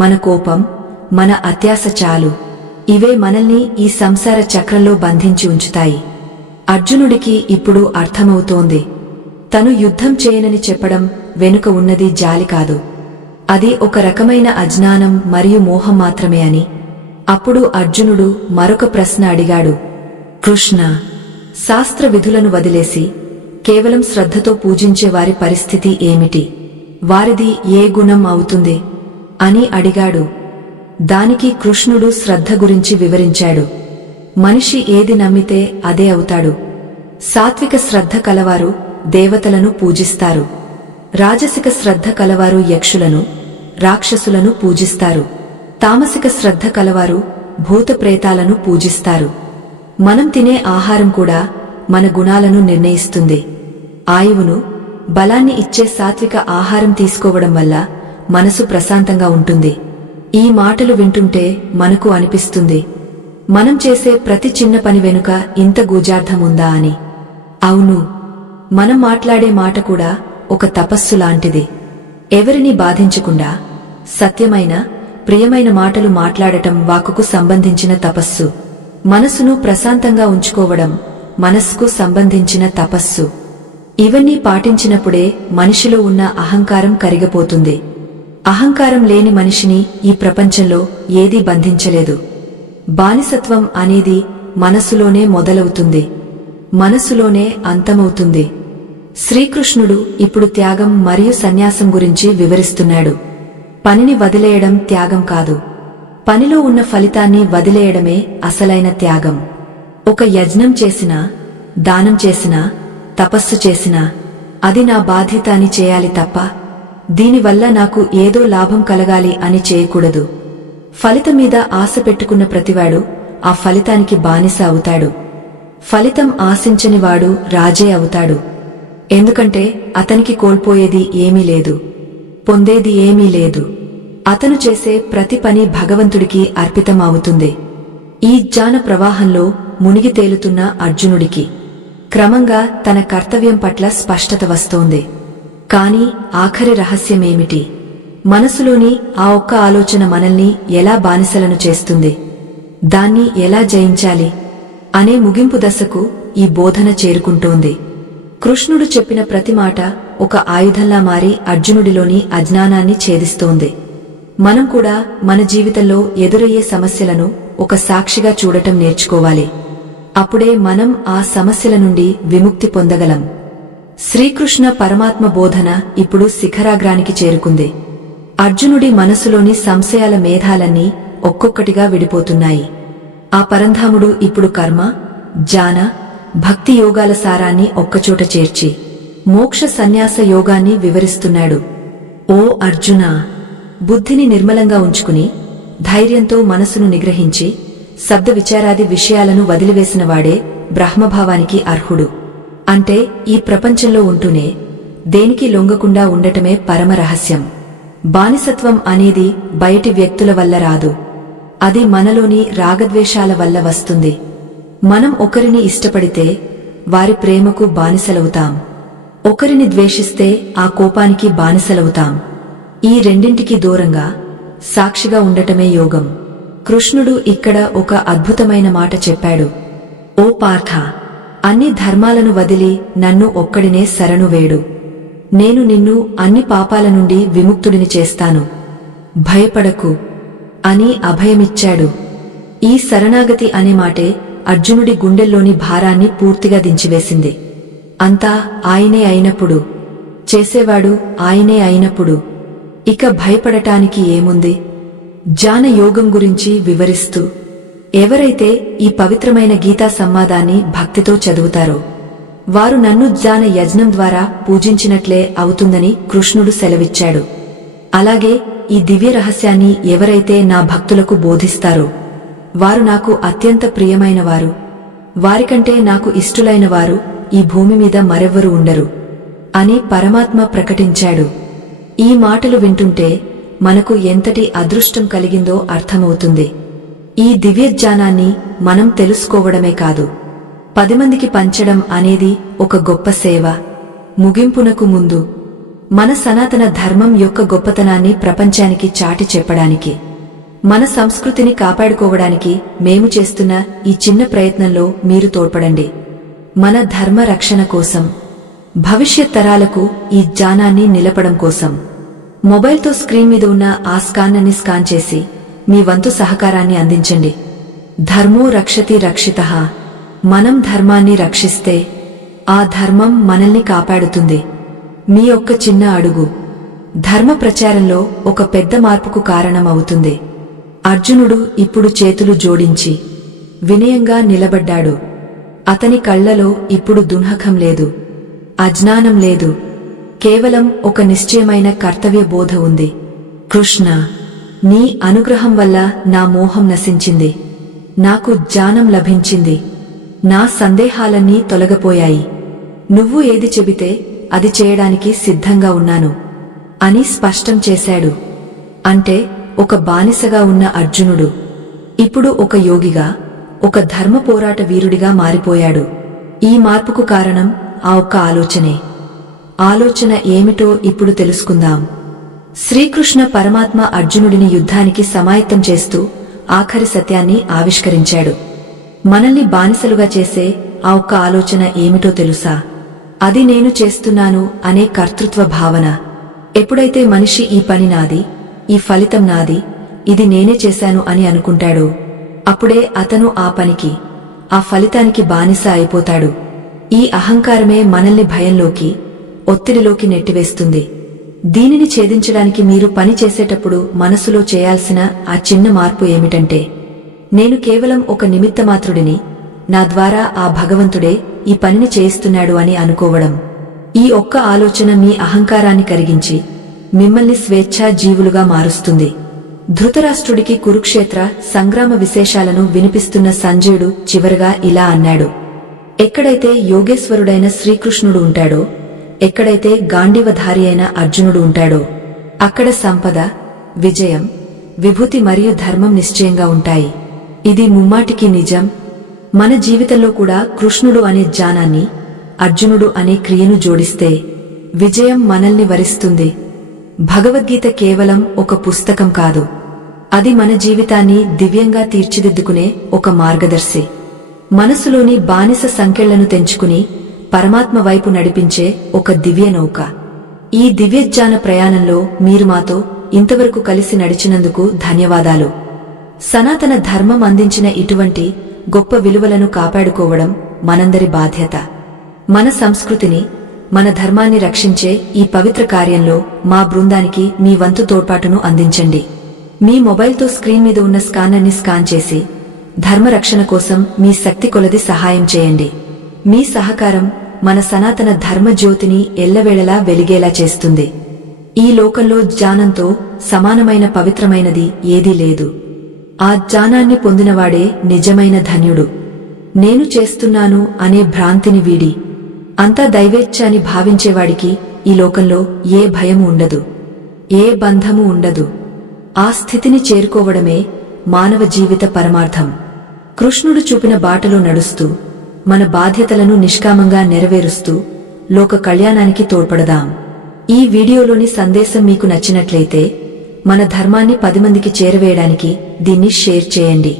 మన కోపం, మన అత్యాశ చాలు. ఇవే మనల్ని ఈ సంసార చక్రంలో బంధించి ఉంచుతాయి. అర్జునుడికి ఇప్పుడు అర్థమవుతోంది. తను యుద్ధం చేయనని చెప్పడం వెనుక ఉన్నది జాలి కాదు, అది ఒక రకమైన అజ్ఞానం మరియు మోహం మాత్రమే అని. అప్పుడు అర్జునుడు మరొక ప్రశ్న అడిగాడు. కృష్ణ, శాస్త్ర విధులను వదిలేసి కేవలం శ్రద్ధతో పూజించే వారి పరిస్థితి ఏమిటి? వారిది ఏ గుణం అవుతుంది అని అడిగాడు. దానికి కృష్ణుడు శ్రద్ధ గురించి వివరించాడు. మనిషి ఏది నమ్మితే అదే అవుతాడు. సాత్విక శ్రద్ధ కలవారు దేవతలను పూజిస్తారు. రాజసిక శ్రద్ధ కలవారు యక్షులను, రాక్షసులను పూజిస్తారు. తామసిక శ్రద్ధ కలవారు భూత ప్రేతాలను పూజిస్తారు. మనం తినే ఆహారం కూడా మన గుణాలను నిర్ణయిస్తుంది. ఆయువును, బలాన్ని ఇచ్చే సాత్విక ఆహారం తీసుకోవడం వల్ల మనసు ప్రశాంతంగా ఉంటుంది. ఈ మాటలు వింటుంటే మనకు అనిపిస్తుంది, మనం చేసే ప్రతి చిన్న పని వెనుక ఇంత గూజార్థముందా అని. అవును, మనం మాట్లాడే మాట కూడా ఒక తపస్సు లాంటిది. ఎవరిని బాధించకుండా సత్యమైన, ప్రియమైన మాటలు మాట్లాడటం వాక్కుకు సంబంధించిన తపస్సు. మనసును ప్రశాంతంగా ఉంచుకోవడం మనస్సుకు సంబంధించిన తపస్సు. ఇవన్నీ పాటించినప్పుడే మనిషిలో ఉన్న అహంకారం కరిగిపోతుంది. అహంకారం లేని మనిషిని ఈ ప్రపంచంలో ఏదీ బంధించలేదు. బానిసత్వం అనేది మనసులోనే మొదలవుతుంది, మనసులోనే అంతమవుతుంది. శ్రీకృష్ణుడు ఇప్పుడు త్యాగం మరియు సన్యాసం గురించి వివరిస్తున్నాడు. పనిని వదిలేయడం త్యాగం కాదు, పనిలో ఉన్న ఫలితాన్ని వదిలేయడమే అసలైన త్యాగం. ఒక యజ్ఞం చేసినా, దానం చేసినా, తపస్సు చేసినా అది నా బాధ్యత అని చేయాలి తప్ప దీనివల్ల నాకు ఏదో లాభం కలగాలి అని చేయకూడదు. ఫలితం మీద ఆశ పెట్టుకున్న ప్రతివాడు ఆ ఫలితానికి బానిస అవుతాడు. ఫలితం ఆశించనివాడు రాజే అవుతాడు. ఎందుకంటే అతనికి కోల్పోయేది ఏమీ లేదు, పొందేది ఏమీ లేదు. అతను చేసే ప్రతి పని భగవంతుడికి అర్పితం అవుతుంది. ఈ జ్ఞాన ప్రవాహంలో మునిగి తేలుతున్న అర్జునుడికి క్రమంగా తన కర్తవ్యం పట్ల స్పష్టత వస్తోంది. కాని ఆఖరి రహస్యమేమిటి? మనసులోని ఆ ఒక్క ఆలోచన మనల్ని ఎలా బానిసలను చేస్తుంది, దాన్ని ఎలా జయించాలి అనే ముగింపు దశకు ఈ బోధన చేరుకుంటోంది. కృష్ణుడు చెప్పిన ప్రతి మాట ఒక ఆయుధంలా మారి అర్జునుడిలోని అజ్ఞానాన్ని ఛేదిస్తోంది. మనం కూడా మన జీవితంలో ఎదురయ్యే సమస్యలను ఒక సాక్షిగా చూడటం నేర్చుకోవాలి. అప్పుడే మనం ఆ సమస్యల నుండి విముక్తి పొందగలం. శ్రీకృష్ణ పరమాత్మ బోధన ఇప్పుడు శిఖరాగ్రానికి చేరుకుంది. అర్జునుడి మనసులోని సంశయాల మేధాలన్నీ ఒక్కొక్కటిగా విడిపోతున్నాయి. ఆ పరంధాముడు ఇప్పుడు కర్మ, జ్ఞాన, భక్తి యోగాల సారాన్ని ఒక్కచోట చేర్చి మోక్ష సన్యాస యోగాన్ని వివరిస్తున్నాడు. ఓ అర్జునా, బుద్ధిని నిర్మలంగా ఉంచుకుని ధైర్యంతో మనసును నిగ్రహించి శబ్ద విచారాది విషయాలను వదిలివేసినవాడే బ్రహ్మభావానికి అర్హుడు. అంటే ఈ ప్రపంచంలో ఉంటూనే దేనికి లొంగకుండా ఉండటమే పరమ రహస్యం. బానిసత్వం అనేది బయటి వ్యక్తుల వల్ల రాదు, అది మనలోని రాగద్వేషాల వల్ల వస్తుంది. మనం ఒకరిని ఇష్టపడితే వారి ప్రేమకు బానిసలవుతాం, ఒకరిని ద్వేషిస్తే ఆ కోపానికి బానిసలవుతాం. ఈ రెండింటికి దూరంగా సాక్షిగా ఉండటమే యోగం. కృష్ణుడు ఇక్కడ ఒక అద్భుతమైన మాట చెప్పాడు. ఓ పార్థ, అన్ని ధర్మాలను వదిలి నన్ను ఒక్కడినే శరణు వేడు. నేను నిన్ను అన్ని పాపాల నుండి విముక్తుడిని చేస్తాను, భయపడకు అని అభయమిచ్చాడు. ఈ శరణాగతి అనే మాటే అర్జునుడి గుండెల్లోని భారాన్ని పూర్తిగా దించివేసింది. అంతా ఆయనే అయినప్పుడు, చేసేవాడు ఆయనే అయినప్పుడు ఇక భయపడటానికి ఏముంది? జ్ఞాన యోగం గురించి వివరిస్తూ, ఎవరైతే ఈ పవిత్రమైన గీతా సంవాదాన్ని భక్తితో చదువుతారో వారు నన్ను జ్ఞాన యజ్ఞం ద్వారా పూజించినట్లే అవుతుందని కృష్ణుడు సెలవిచ్చాడు. అలాగే ఈ దివ్య రహస్యాన్ని ఎవరైతే నా భక్తులకు బోధిస్తారో వారు నాకు అత్యంత ప్రియమైనవారు, వారికంటే నాకు ఇష్టులైన వారు ఈ భూమి మీద మరెవ్వరూ ఉండరు అని పరమాత్మ ప్రకటించాడు. ఈ మాటలు వింటుంటే మనకు ఎంతటి అదృష్టం కలిగిందో అర్థమవుతుంది. ఈ దివ్యజ్ఞానాన్ని మనం తెలుసుకోవడమే కాదు, 10 మందికి పంచడం అనేది ఒక గొప్ప సేవ. ముగింపునకు ముందు మన సనాతన ధర్మం యొక్క గొప్పతనాన్ని ప్రపంచానికి చాటి చెప్పడానికి, మన సంస్కృతిని కాపాడుకోవడానికి మేము చేస్తున్న ఈ చిన్న ప్రయత్నంలో మీరు తోడ్పడండి. మన ధర్మ రక్షణ కోసం, భవిష్యత్ తరాలకు ఈ జ్ఞానాన్ని నిలపడం కోసం మొబైల్తో స్క్రీన్ మీద ఉన్న ఆ స్కానర్ని స్కాన్ చేసి మీ వంతు సహకారాన్ని అందించండి. ధర్మో రక్షతి రక్షితః. మనం ధర్మాన్ని రక్షిస్తే ఆ ధర్మం మనల్ని కాపాడుతుంది. మీ ఒక్క చిన్న అడుగు ధర్మ ప్రచారంలో ఒక పెద్ద మార్పుకు కారణం అవుతుంది. అర్జునుడు ఇప్పుడు చేతులు జోడించి వినయంగా నిలబడ్డాడు. అతని కళ్లలో ఇప్పుడు దున్హకం లేదు, అజ్ఞానం లేదు, కేవలం ఒక నిశ్చయమైన కర్తవ్య బోధ ఉంది. కృష్ణ, నీ అనుగ్రహం వల్ల నా మోహం నశించింది, నాకు జ్ఞానం లభించింది, నా సందేహాలన్నీ తొలగిపోయాయి. నువ్వు ఏది చెబితే అది చేయడానికి సిద్ధంగా ఉన్నాను అని స్పష్టం చేశాడు. అంటే ఒక బానిసగా ఉన్న అర్జునుడు ఇప్పుడు ఒక యోగిగా, ఒక ధర్మ పోరాట వీరుడిగా మారిపోయాడు. ఈ మార్పుకు కారణం ఆ ఒక్క ఆలోచనే. ఆలోచన ఏమిటో ఇప్పుడు తెలుసుకుందాం. శ్రీకృష్ణ పరమాత్మ అర్జునుడిని యుద్ధానికి సమాయత్తం చేస్తూ ఆఖరి సత్యాన్ని ఆవిష్కరించాడు. మనల్ని బానిసలుగా చేసే ఆ ఒక్క ఆలోచన ఏమిటో తెలుసా? అది నేను చేస్తున్నాను అనే కర్తృత్వ భావన. ఎప్పుడైతే మనిషి ఈ పని నాది, ఈ ఫలితం నాది, ఇది నేనే చేశాను అని అనుకుంటాడో అప్పుడే అతను ఆ పనికి, ఆ ఫలితానికి బానిస అయిపోతాడు. ఈ అహంకారమే మనల్ని భయంలోకి, ఒత్తిడిలోకి నెట్టివేస్తుంది. దీనిని ఛేదించడానికి మీరు పని చేసేటప్పుడు మనసులో చేయాల్సిన ఆ చిన్న మార్పు ఏమిటంటే, నేను కేవలం ఒక నిమిత్తమాత్రుడిని, నా ద్వారా ఆ భగవంతుడే ఈ పనిని చేయిస్తున్నాడు అని అనుకోవడం. ఈ ఒక్క ఆలోచన మీ అహంకారాన్ని కరిగించి మిమ్మల్ని స్వేచ్ఛా జీవులుగా మారుస్తుంది. ధృతరాష్ట్రుడికి కురుక్షేత్ర సంగ్రామ విశేషాలను వినిపిస్తున్న సంజయుడు చివరగా ఇలా అన్నాడు: ఎక్కడైతే యోగేశ్వరుడైన శ్రీకృష్ణుడు ఉంటాడో, ఎక్కడైతే గాంధీవధారి అయిన అర్జునుడు ఉంటాడో, అక్కడ సంపద, విజయం, విభూతి మరియు ధర్మం నిశ్చయంగా ఉంటాయి. ఇది ముమ్మాటికి నిజం. మన జీవితంలో కూడా కృష్ణుడు అనే జ్ఞానాన్ని, అర్జునుడు అనే క్రియను జోడిస్తే విజయం మనల్ని వరిస్తుంది. భగవద్గీత కేవలం ఒక పుస్తకం కాదు, అది మన జీవితాన్ని దివ్యంగా తీర్చిదిద్దుకునే ఒక మార్గదర్శి. మనసులోని బానిస సంకెళ్లను తెంచుకుని పరమాత్మ వైపు నడిపించే ఒక దివ్య నౌక. ఈ దివ్యజ్ఞాన ప్రయాణంలో మీరు మాతో ఇంతవరకు కలిసి నడిచినందుకు ధన్యవాదాలు. సనాతన ధర్మం అందించిన ఇటువంటి గొప్ప విలువలను కాపాడుకోవడం మనందరి బాధ్యత. మన సంస్కృతిని, మన ధర్మాన్ని రక్షించే ఈ పవిత్ర కార్యంలో మా బృందానికి మీ వంతు తోడ్పాటును అందించండి. మీ మొబైల్తో స్క్రీన్ మీద ఉన్న స్కానర్ని స్కాన్ చేసి ధర్మరక్షణ కోసం మీ శక్తి కొలది సహాయం చేయండి. మీ సహకారం మన సనాతన ధర్మ జ్యోతిని ఎల్లవేళలా వెలిగేలా చేస్తుంది. ఈ లోకంలో జ్ఞానంతో సమానమైన పవిత్రమైనది ఏదీ లేదు. ఆ జ్ఞానాన్ని పొందినవాడే నిజమైన ధన్యుడు. నేను చేస్తున్నాను అనే భ్రాంతిని వీడి అంతా దైవేచ్ఛ అని భావించేవాడికి ఈ లోకంలో ఏ భయము ఉండదు, ఏ బంధము ఉండదు. ఆ స్థితిని చేరుకోవడమే మానవ జీవిత పరమార్థం. కృష్ణుడు చూపిన బాటలో నడుస్తూ, మన బాధ్యతలను నిష్కామంగా నెరవేరుస్తూ లోక కళ్యాణానికి తోడ్పడదాం. ఈ వీడియోలోని సందేశం మీకు నచ్చినట్లయితే మన ధర్మాన్ని 10 మందికి చేరవేయడానికి దీన్ని షేర్ చేయండి.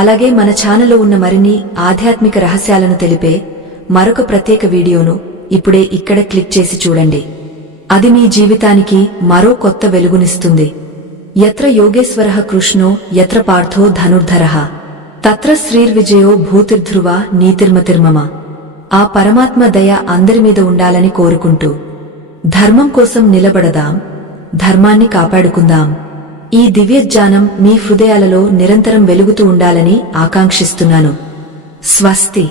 అలాగే మన ఛానల్లో ఉన్న మరిన్ని ఆధ్యాత్మిక రహస్యాలను తెలిపే మరొక ప్రత్యేక వీడియోను ఇప్పుడే ఇక్కడ క్లిక్ చేసి చూడండి. అది మీ జీవితానికి మరో కొత్త వెలుగునిస్తుంది. యత్ర యోగేశ్వరః కృష్ణో యత్ర పార్థో ధనుర్ధరః తత్ర శ్రీర్విజయో భూతిర్ధ్రువ నీతిర్మతిర్మమ. ఆ పరమాత్మ దయ అందరి మీద ఉండాలని కోరుకుంటూ ధర్మం కోసం నిలబడదాం, ధర్మాన్ని కాపాడుకుందాం. ఈ దివ్యజ్ఞానం మీ హృదయాలలో నిరంతరం వెలుగుతూ ఉండాలని ఆకాంక్షిస్తున్నాను. స్వస్తి.